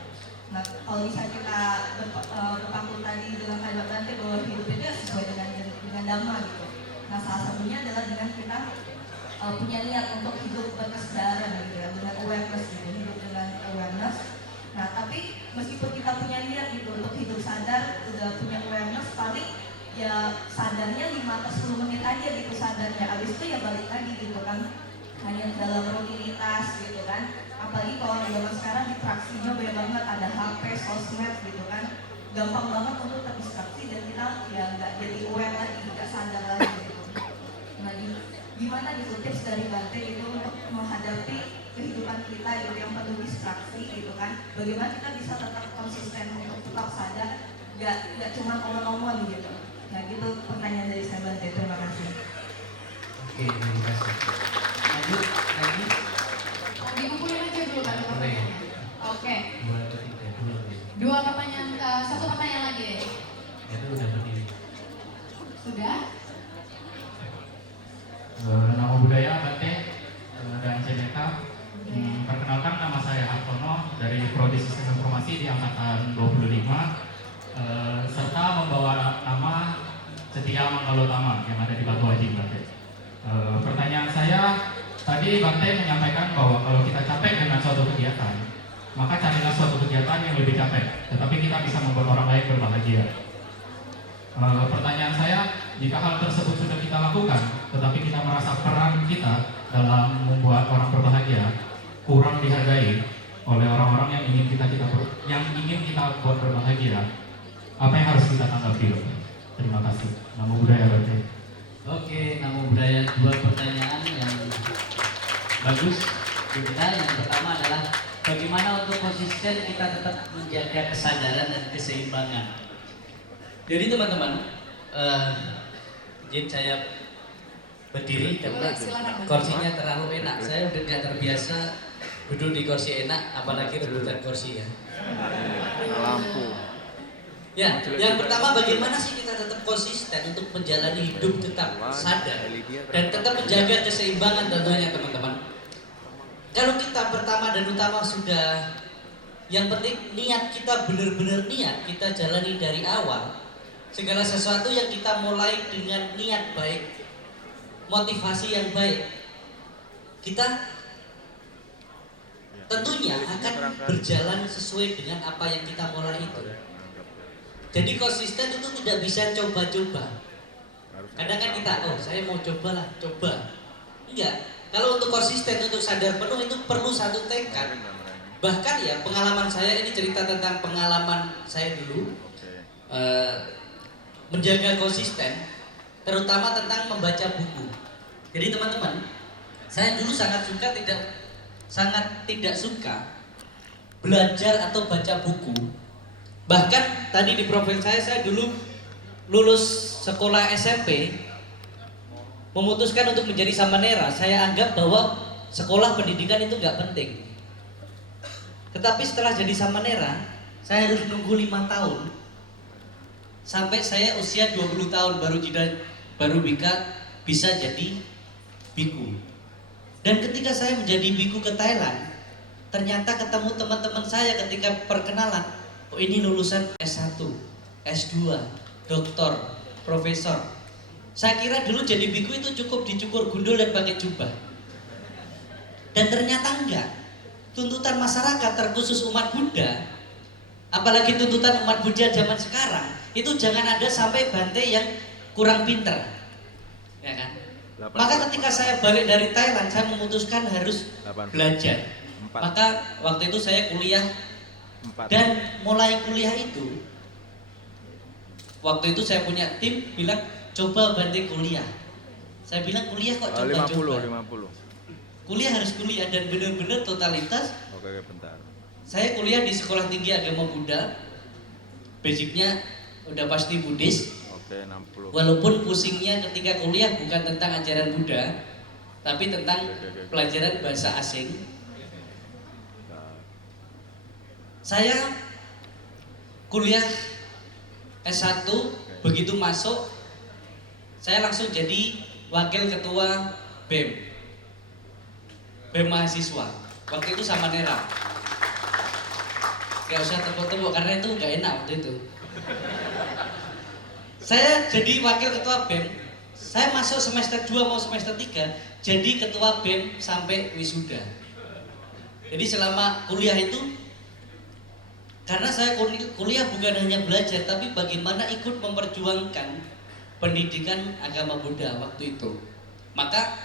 Nah kalau bisa kita berpaku tadi dengan kalimat nanti bahwa hidup itu ya sesuai dengan dhamma gitu. Nah salah satunya adalah dengan kita punya niat untuk hidup berkesadaran gitu ya, dengan awareness gitu, hidup dengan awareness. Nah tapi meskipun kita punya niat gitu untuk hidup sadar, udah punya awareness, paling ya sadarnya 5 atau 10 menit aja gitu sadarnya, abis itu ya balik lagi gitu kan, hanya dalam rutinitas gitu kan. Apalagi kalau zaman sekarang distraksinya banyak banget, ada HP, sosmed gitu kan, gampang banget untuk terdistraksi dan kita ya nggak jadi aware lagi, nggak sadar lagi gitu. Nah gimana gitu tips dari Bante itu untuk menghadapi kehidupan kita gitu yang penuh distraksi gitu kan, bagaimana kita bisa tetap konsisten untuk tetap sadar, nggak cuma omong-omong gitu. Nah gitu pertanyaan dari saya Bante, terima kasih. Oke, terima kasih. Lanjut lagi. Dikumpulin aja dulu kan pertanyaannya. Oke. 2 atau 3 dulu. 2 pertanyaan, 1 pertanyaan lagi ya. Itu udah berdiri. Sudah? Nama budaya Bante dan CDK. Perkenalkan, nama saya Hartono dari Prodi Sistem Informasi di Angkatan 25, serta membawa nama Setia Manggalotama yang ada di Batu Haji Bante. Pertanyaan saya, tadi Bante menyampaikan bahwa kalau kita capek dengan suatu kegiatan, maka carilah suatu kegiatan yang lebih capek, tetapi kita bisa membuat orang lain berbahagia. Pertanyaan saya, jika hal tersebut sudah kita lakukan, tetapi kita merasa peran kita dalam membuat orang berbahagia kurang dihargai oleh orang-orang yang ingin kita buat berbahagia, apa yang harus kita tanggapi? Terima kasih. Nama budaya Bante. Oke, nama budaya 2 pertanyaan yang bagus. Kita yang pertama adalah bagaimana untuk konsisten kita tetap menjaga kesadaran dan keseimbangan. Jadi teman-teman, izin saya berdiri karena kursinya terlalu enak. Saya udah nggak terbiasa duduk di kursi enak, apalagi rebutan kursi ya. Lampu. Ya, yang pertama bagaimana sih kita tetap konsisten untuk menjalani hidup tetap sadar dan tetap menjaga keseimbangan tentunya teman-teman. Kalau kita pertama dan utama sudah, yang penting niat kita benar-benar niat, kita jalani dari awal. Segala sesuatu yang kita mulai dengan niat baik, motivasi yang baik, kita tentunya akan berjalan sesuai dengan apa yang kita mulai itu. Jadi konsisten itu tidak bisa coba-coba. Kadang kan kita, saya mau cobalah, coba. Enggak. Kalau untuk konsisten, untuk sadar penuh itu perlu satu tekad. Bahkan ya pengalaman saya, ini cerita tentang pengalaman saya dulu menjaga konsisten. terutama tentang membaca buku. Jadi teman-teman, saya dulu sangat tidak suka belajar atau baca buku. Bahkan tadi di profil saya dulu lulus sekolah SMP, memutuskan untuk menjadi samanera. Saya anggap bahwa sekolah pendidikan itu nggak penting. Tetapi setelah jadi samanera, saya harus nunggu 5 tahun sampai saya usia 20 tahun baru bisa jadi biku. Dan ketika saya menjadi biku ke Thailand, ternyata ketemu teman-teman saya ketika perkenalan, oh ini lulusan S1, S2, doktor, profesor. Saya kira dulu jadi biku itu cukup dicukur gundul dan pakai jubah. Dan ternyata enggak. Tuntutan masyarakat terkhusus umat Buddha, apalagi tuntutan umat Buddha zaman sekarang, itu jangan ada sampai bantai yang kurang pinter, ya kan? Maka ketika saya balik dari Thailand, saya memutuskan harus belajar. Maka waktu itu saya kuliah, dan mulai kuliah itu, waktu itu saya punya tim bilang coba bantai kuliah. Saya bilang kuliah kok coba-coba. 50. Kuliah harus kuliah dan benar-benar totalitas. Oke, bentar. Saya kuliah di Sekolah Tinggi Agama Buddha. Basicnya udah pasti Buddhis. Oke, 60. Walaupun pusingnya ketika kuliah bukan tentang ajaran Buddha, tapi tentang pelajaran bahasa asing. Saya kuliah S1, begitu masuk saya langsung jadi wakil ketua BEM mahasiswa. Waktu itu samanera. Gak usah tepuk-tepuk karena itu gak enak waktu itu. Saya jadi wakil ketua BEM. Saya masuk semester 2 mau semester 3 jadi ketua BEM sampai wisuda. Jadi selama kuliah itu, karena saya kuliah bukan hanya belajar, tapi bagaimana ikut memperjuangkan pendidikan agama Buddha waktu itu. Maka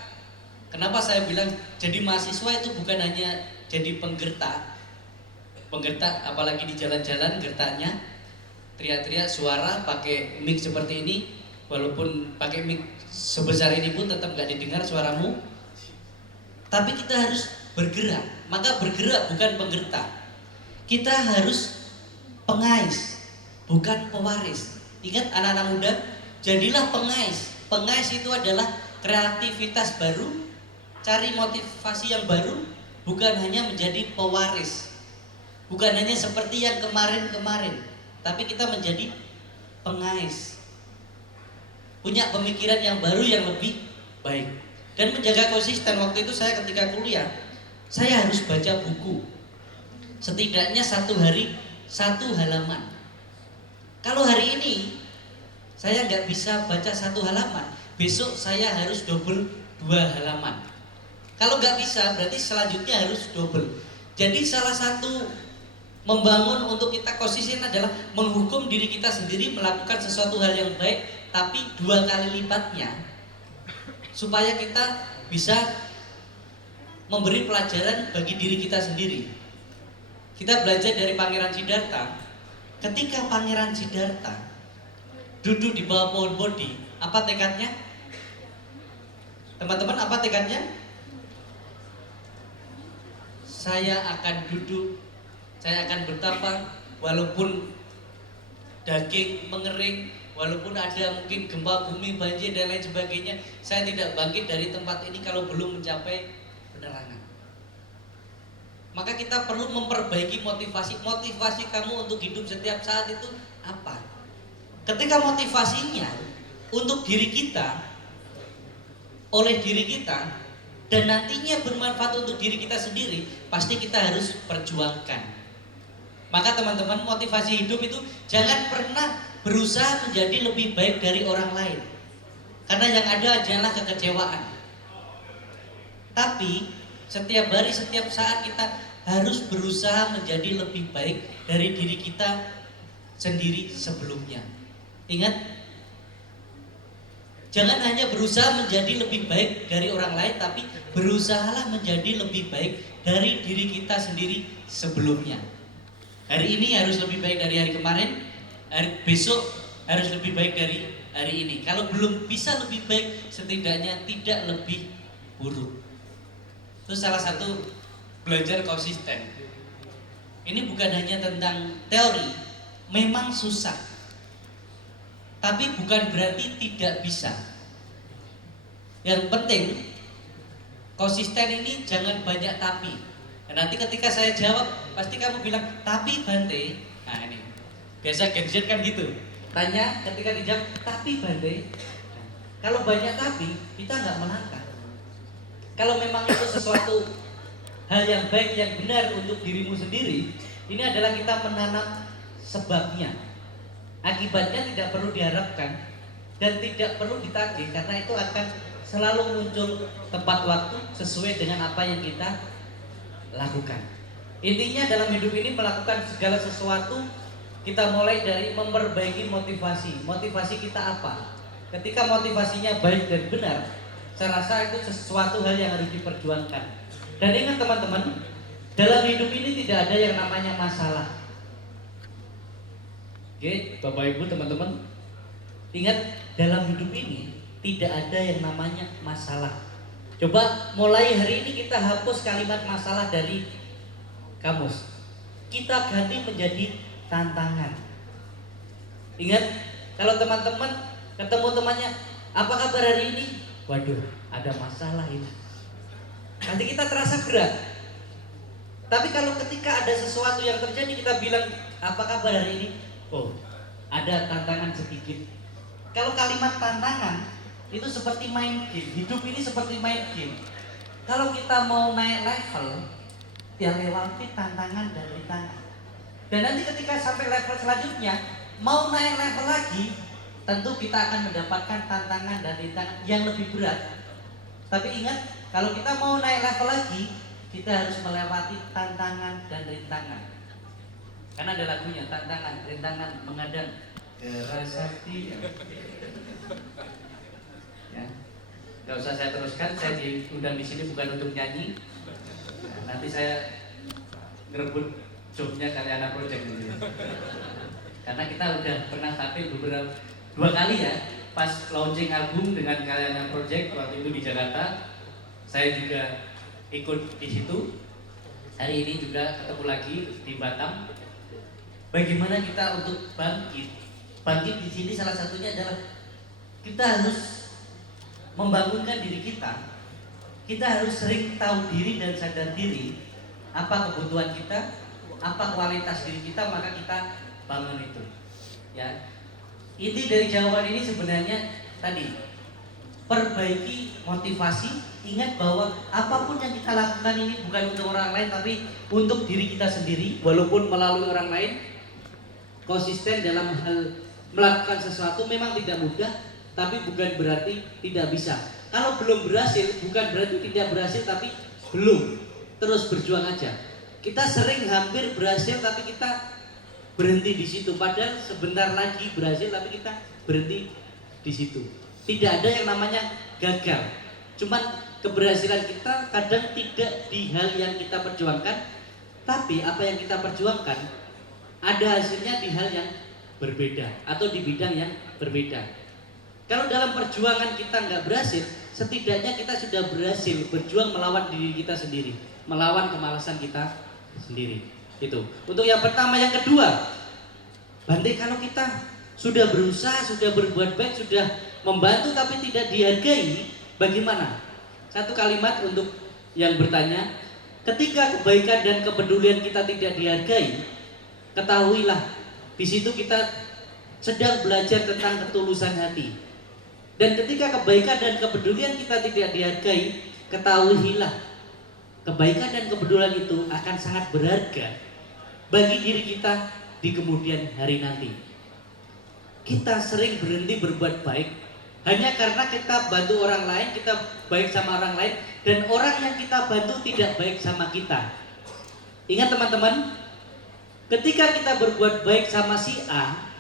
kenapa saya bilang jadi mahasiswa itu bukan hanya jadi penggertak, apalagi di jalan-jalan gertaknya teriak-teriak suara pakai mic seperti ini, walaupun pakai mic sebesar ini pun tetap gak didengar suaramu. Tapi kita harus bergerak. Maka bergerak bukan penggertak. Kita harus pengais, bukan pewaris. Ingat anak-anak muda, jadilah pengais. Pengais itu adalah kreativitas baru, cari motivasi yang baru, bukan hanya menjadi pewaris, bukan hanya seperti yang kemarin-kemarin, tapi kita menjadi pengais, punya pemikiran yang baru yang lebih baik, dan menjaga konsisten. Waktu itu saya ketika kuliah, saya harus baca buku setidaknya 1 hari 1 halaman. Kalau hari ini saya nggak bisa baca 1 halaman, besok saya harus double 2 halaman. Kalau nggak bisa, berarti selanjutnya harus double. Jadi salah satu membangun untuk kita konsisten adalah menghukum diri kita sendiri melakukan sesuatu hal yang baik, tapi 2 kali lipatnya, supaya kita bisa memberi pelajaran bagi diri kita sendiri. Kita belajar dari Pangeran Siddhartha. Ketika Pangeran Siddhartha duduk di bawah pohon Bodhi, apa tekadnya? Teman-teman, apa tekadnya? Saya akan duduk, saya akan bertapa, walaupun daging mengering, walaupun ada mungkin gempa bumi, banjir dan lain sebagainya, saya tidak bangkit dari tempat ini kalau belum mencapai penerangan. Maka kita perlu memperbaiki motivasi kamu untuk hidup setiap saat itu apa? Ketika motivasinya untuk diri kita, oleh diri kita, dan nantinya bermanfaat untuk diri kita sendiri, pasti kita harus perjuangkan. Maka teman-teman, motivasi hidup itu jangan pernah berusaha menjadi lebih baik dari orang lain, karena yang ada adalah kekecewaan. Tapi setiap hari, setiap saat kita harus berusaha menjadi lebih baik dari diri kita sendiri sebelumnya. Ingat, jangan hanya berusaha menjadi lebih baik dari orang lain, tapi berusahalah menjadi lebih baik dari diri kita sendiri sebelumnya. Hari ini harus lebih baik dari hari kemarin, besok harus lebih baik dari hari ini. Kalau belum bisa lebih baik, setidaknya tidak lebih buruk. Itu salah satu belajar konsisten. Ini bukan hanya tentang teori, memang susah, tapi bukan berarti tidak bisa. Yang penting konsisten ini jangan banyak tapi. Dan nanti ketika saya jawab, pasti kamu bilang, tapi Bante. Nah ini, biasa Gen Z kan gitu. Tanya, ketika dijawab, tapi Bante. Nah, kalau banyak tapi, kita nggak melangkah. Kalau memang itu sesuatu hal yang baik, yang benar untuk dirimu sendiri, ini adalah kita menanam sebabnya. Akibatnya tidak perlu diharapkan dan tidak perlu ditagih, karena itu akan selalu muncul tepat waktu sesuai dengan apa yang kita lakukan. Intinya dalam hidup ini melakukan segala sesuatu, kita mulai dari memperbaiki motivasi. Motivasi kita apa? Ketika motivasinya baik dan benar, saya rasa itu sesuatu hal yang harus diperjuangkan. Dan ingat teman-teman, dalam hidup ini tidak ada yang namanya masalah. Oke, Bapak Ibu, teman-teman, ingat, dalam hidup ini tidak ada yang namanya masalah. Coba mulai hari ini kita hapus kalimat masalah dari kamus. Kita ganti menjadi tantangan. Ingat, kalau teman-teman ketemu temannya, apa kabar hari ini? Waduh, ada masalah ini. Nanti kita terasa berat. Tapi kalau ketika ada sesuatu yang terjadi, kita bilang, apa kabar hari ini? Oh, ada tantangan sedikit. Kalau kalimat tantangan itu seperti main game. Hidup ini seperti main game. Kalau kita mau naik level, ya lewati tantangan dan rintangan. Dan nanti ketika sampai level selanjutnya, mau naik level lagi, tentu kita akan mendapatkan tantangan dan rintangan yang lebih berat. Tapi ingat, kalau kita mau naik level lagi, kita harus melewati tantangan dan rintangan. Karena ada lagunya, tantangan, rintangan menghadang Sakti. Ya, nggak usah saya teruskan. Saya diundang di sini bukan untuk nyanyi. Nah, nanti saya ngerebut jobnya Kalyana Project ini. Karena kita udah pernah tampil beberapa 2 kali ya, pas launching album dengan Kalyana Project waktu itu di Jakarta. Saya juga ikut di situ. Hari ini juga ketemu lagi di Batam. Bagaimana kita untuk bangkit? Bangkit di sini salah satunya adalah kita harus membangunkan diri kita. Kita harus sering tahu diri dan sadar diri apa kebutuhan kita, apa kualitas diri kita, maka kita bangun itu. Ya, inti dari jawaban ini sebenarnya tadi, perbaiki motivasi. Ingat bahwa apapun yang kita lakukan ini bukan untuk orang lain, tapi untuk diri kita sendiri. Walaupun melalui orang lain, konsisten dalam hal melakukan sesuatu memang tidak mudah, tapi bukan berarti tidak bisa. Kalau belum berhasil, bukan berarti tidak berhasil, tapi belum. Terus berjuang aja. Kita sering hampir berhasil, tapi kita berhenti di situ. Padahal sebentar lagi berhasil, tapi kita berhenti di situ. Tidak ada yang namanya gagal. Cuman keberhasilan kita kadang tidak di hal yang kita perjuangkan, tapi apa yang kita perjuangkan ada hasilnya di hal yang berbeda atau di bidang yang berbeda. Kalau dalam perjuangan kita nggak berhasil, setidaknya kita sudah berhasil berjuang melawan diri kita sendiri, melawan kemalasan kita sendiri. Itu untuk yang pertama. Yang kedua, Bante, kalau kita sudah berusaha, sudah berbuat baik, sudah membantu tapi tidak dihargai, bagaimana? Satu kalimat untuk yang bertanya, ketika kebaikan dan kepedulian kita tidak dihargai, ketahuilah di situ kita sedang belajar tentang ketulusan hati. Dan ketika kebaikan dan kepedulian kita tidak dihargai, ketahuilah kebaikan dan kepedulian itu akan sangat berharga bagi diri kita di kemudian hari nanti. Kita sering berhenti berbuat baik hanya karena kita bantu orang lain, kita baik sama orang lain, dan orang yang kita bantu tidak baik sama kita. Ingat teman-teman, ketika kita berbuat baik sama si A,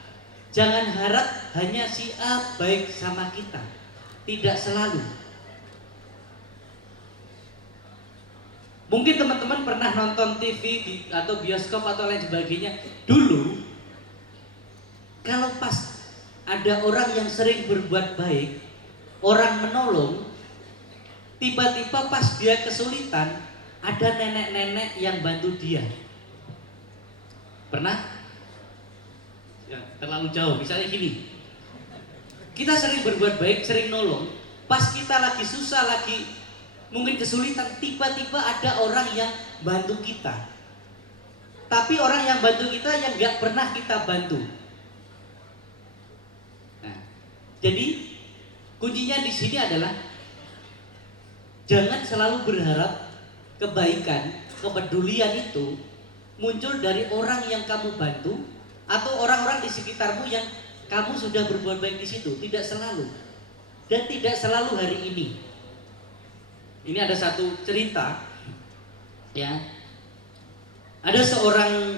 jangan harap hanya si A baik sama kita. Tidak selalu. Mungkin teman-teman pernah nonton TV atau bioskop atau lain sebagainya. Dulu, kalau pas ada orang yang sering berbuat baik, orang menolong, tiba-tiba pas dia kesulitan, ada nenek-nenek yang bantu dia. Pernah? Ya, terlalu jauh. Misalnya gini, kita sering berbuat baik, sering nolong, pas kita lagi susah, lagi mungkin kesulitan, tiba-tiba ada orang yang bantu kita. Tapi orang yang bantu kita yang gak pernah kita bantu. Nah, jadi kuncinya di sini adalah jangan selalu berharap kebaikan, kepedulian itu muncul dari orang yang kamu bantu atau orang-orang di sekitarmu yang kamu sudah berbuat baik di situ. Tidak selalu, dan tidak selalu hari ini. Ini ada satu cerita, ya. Ada seorang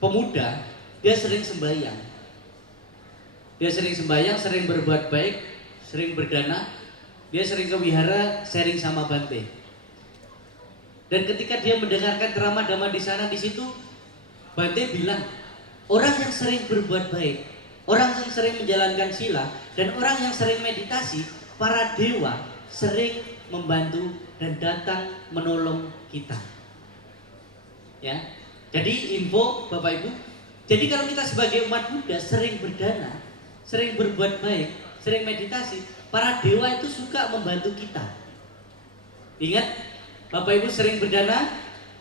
pemuda, dia sering sembahyang. Dia sering sembahyang, sering berbuat baik, sering berdana. Dia sering ke wihara, sharing sama Bante. Dan ketika dia mendengarkan ceramah dhamma di sana, di situ Bante bilang, orang yang sering berbuat baik, orang yang sering menjalankan sila, dan orang yang sering meditasi, para dewa sering membantu dan datang menolong kita. Ya, jadi info Bapak Ibu. Jadi kalau kita sebagai umat Buddha sering berdana, sering berbuat baik, sering meditasi, para dewa itu suka membantu kita. Ingat, Bapak Ibu sering berdana,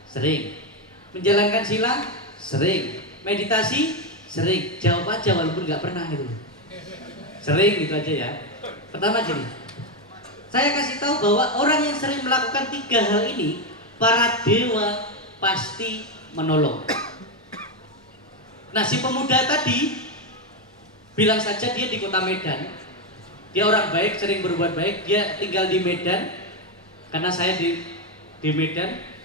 sering menjalankan sila, sering meditasi, sering. Jawab aja walaupun nggak pernah gitu. Sering gitu aja ya. Pertama gini, saya kasih tahu bahwa orang yang sering melakukan 3 hal ini, para dewa pasti menolong. Nah, si pemuda tadi bilang saja dia di kota Medan, dia orang baik, sering berbuat baik, dia tinggal di Medan, karena saya di Medan.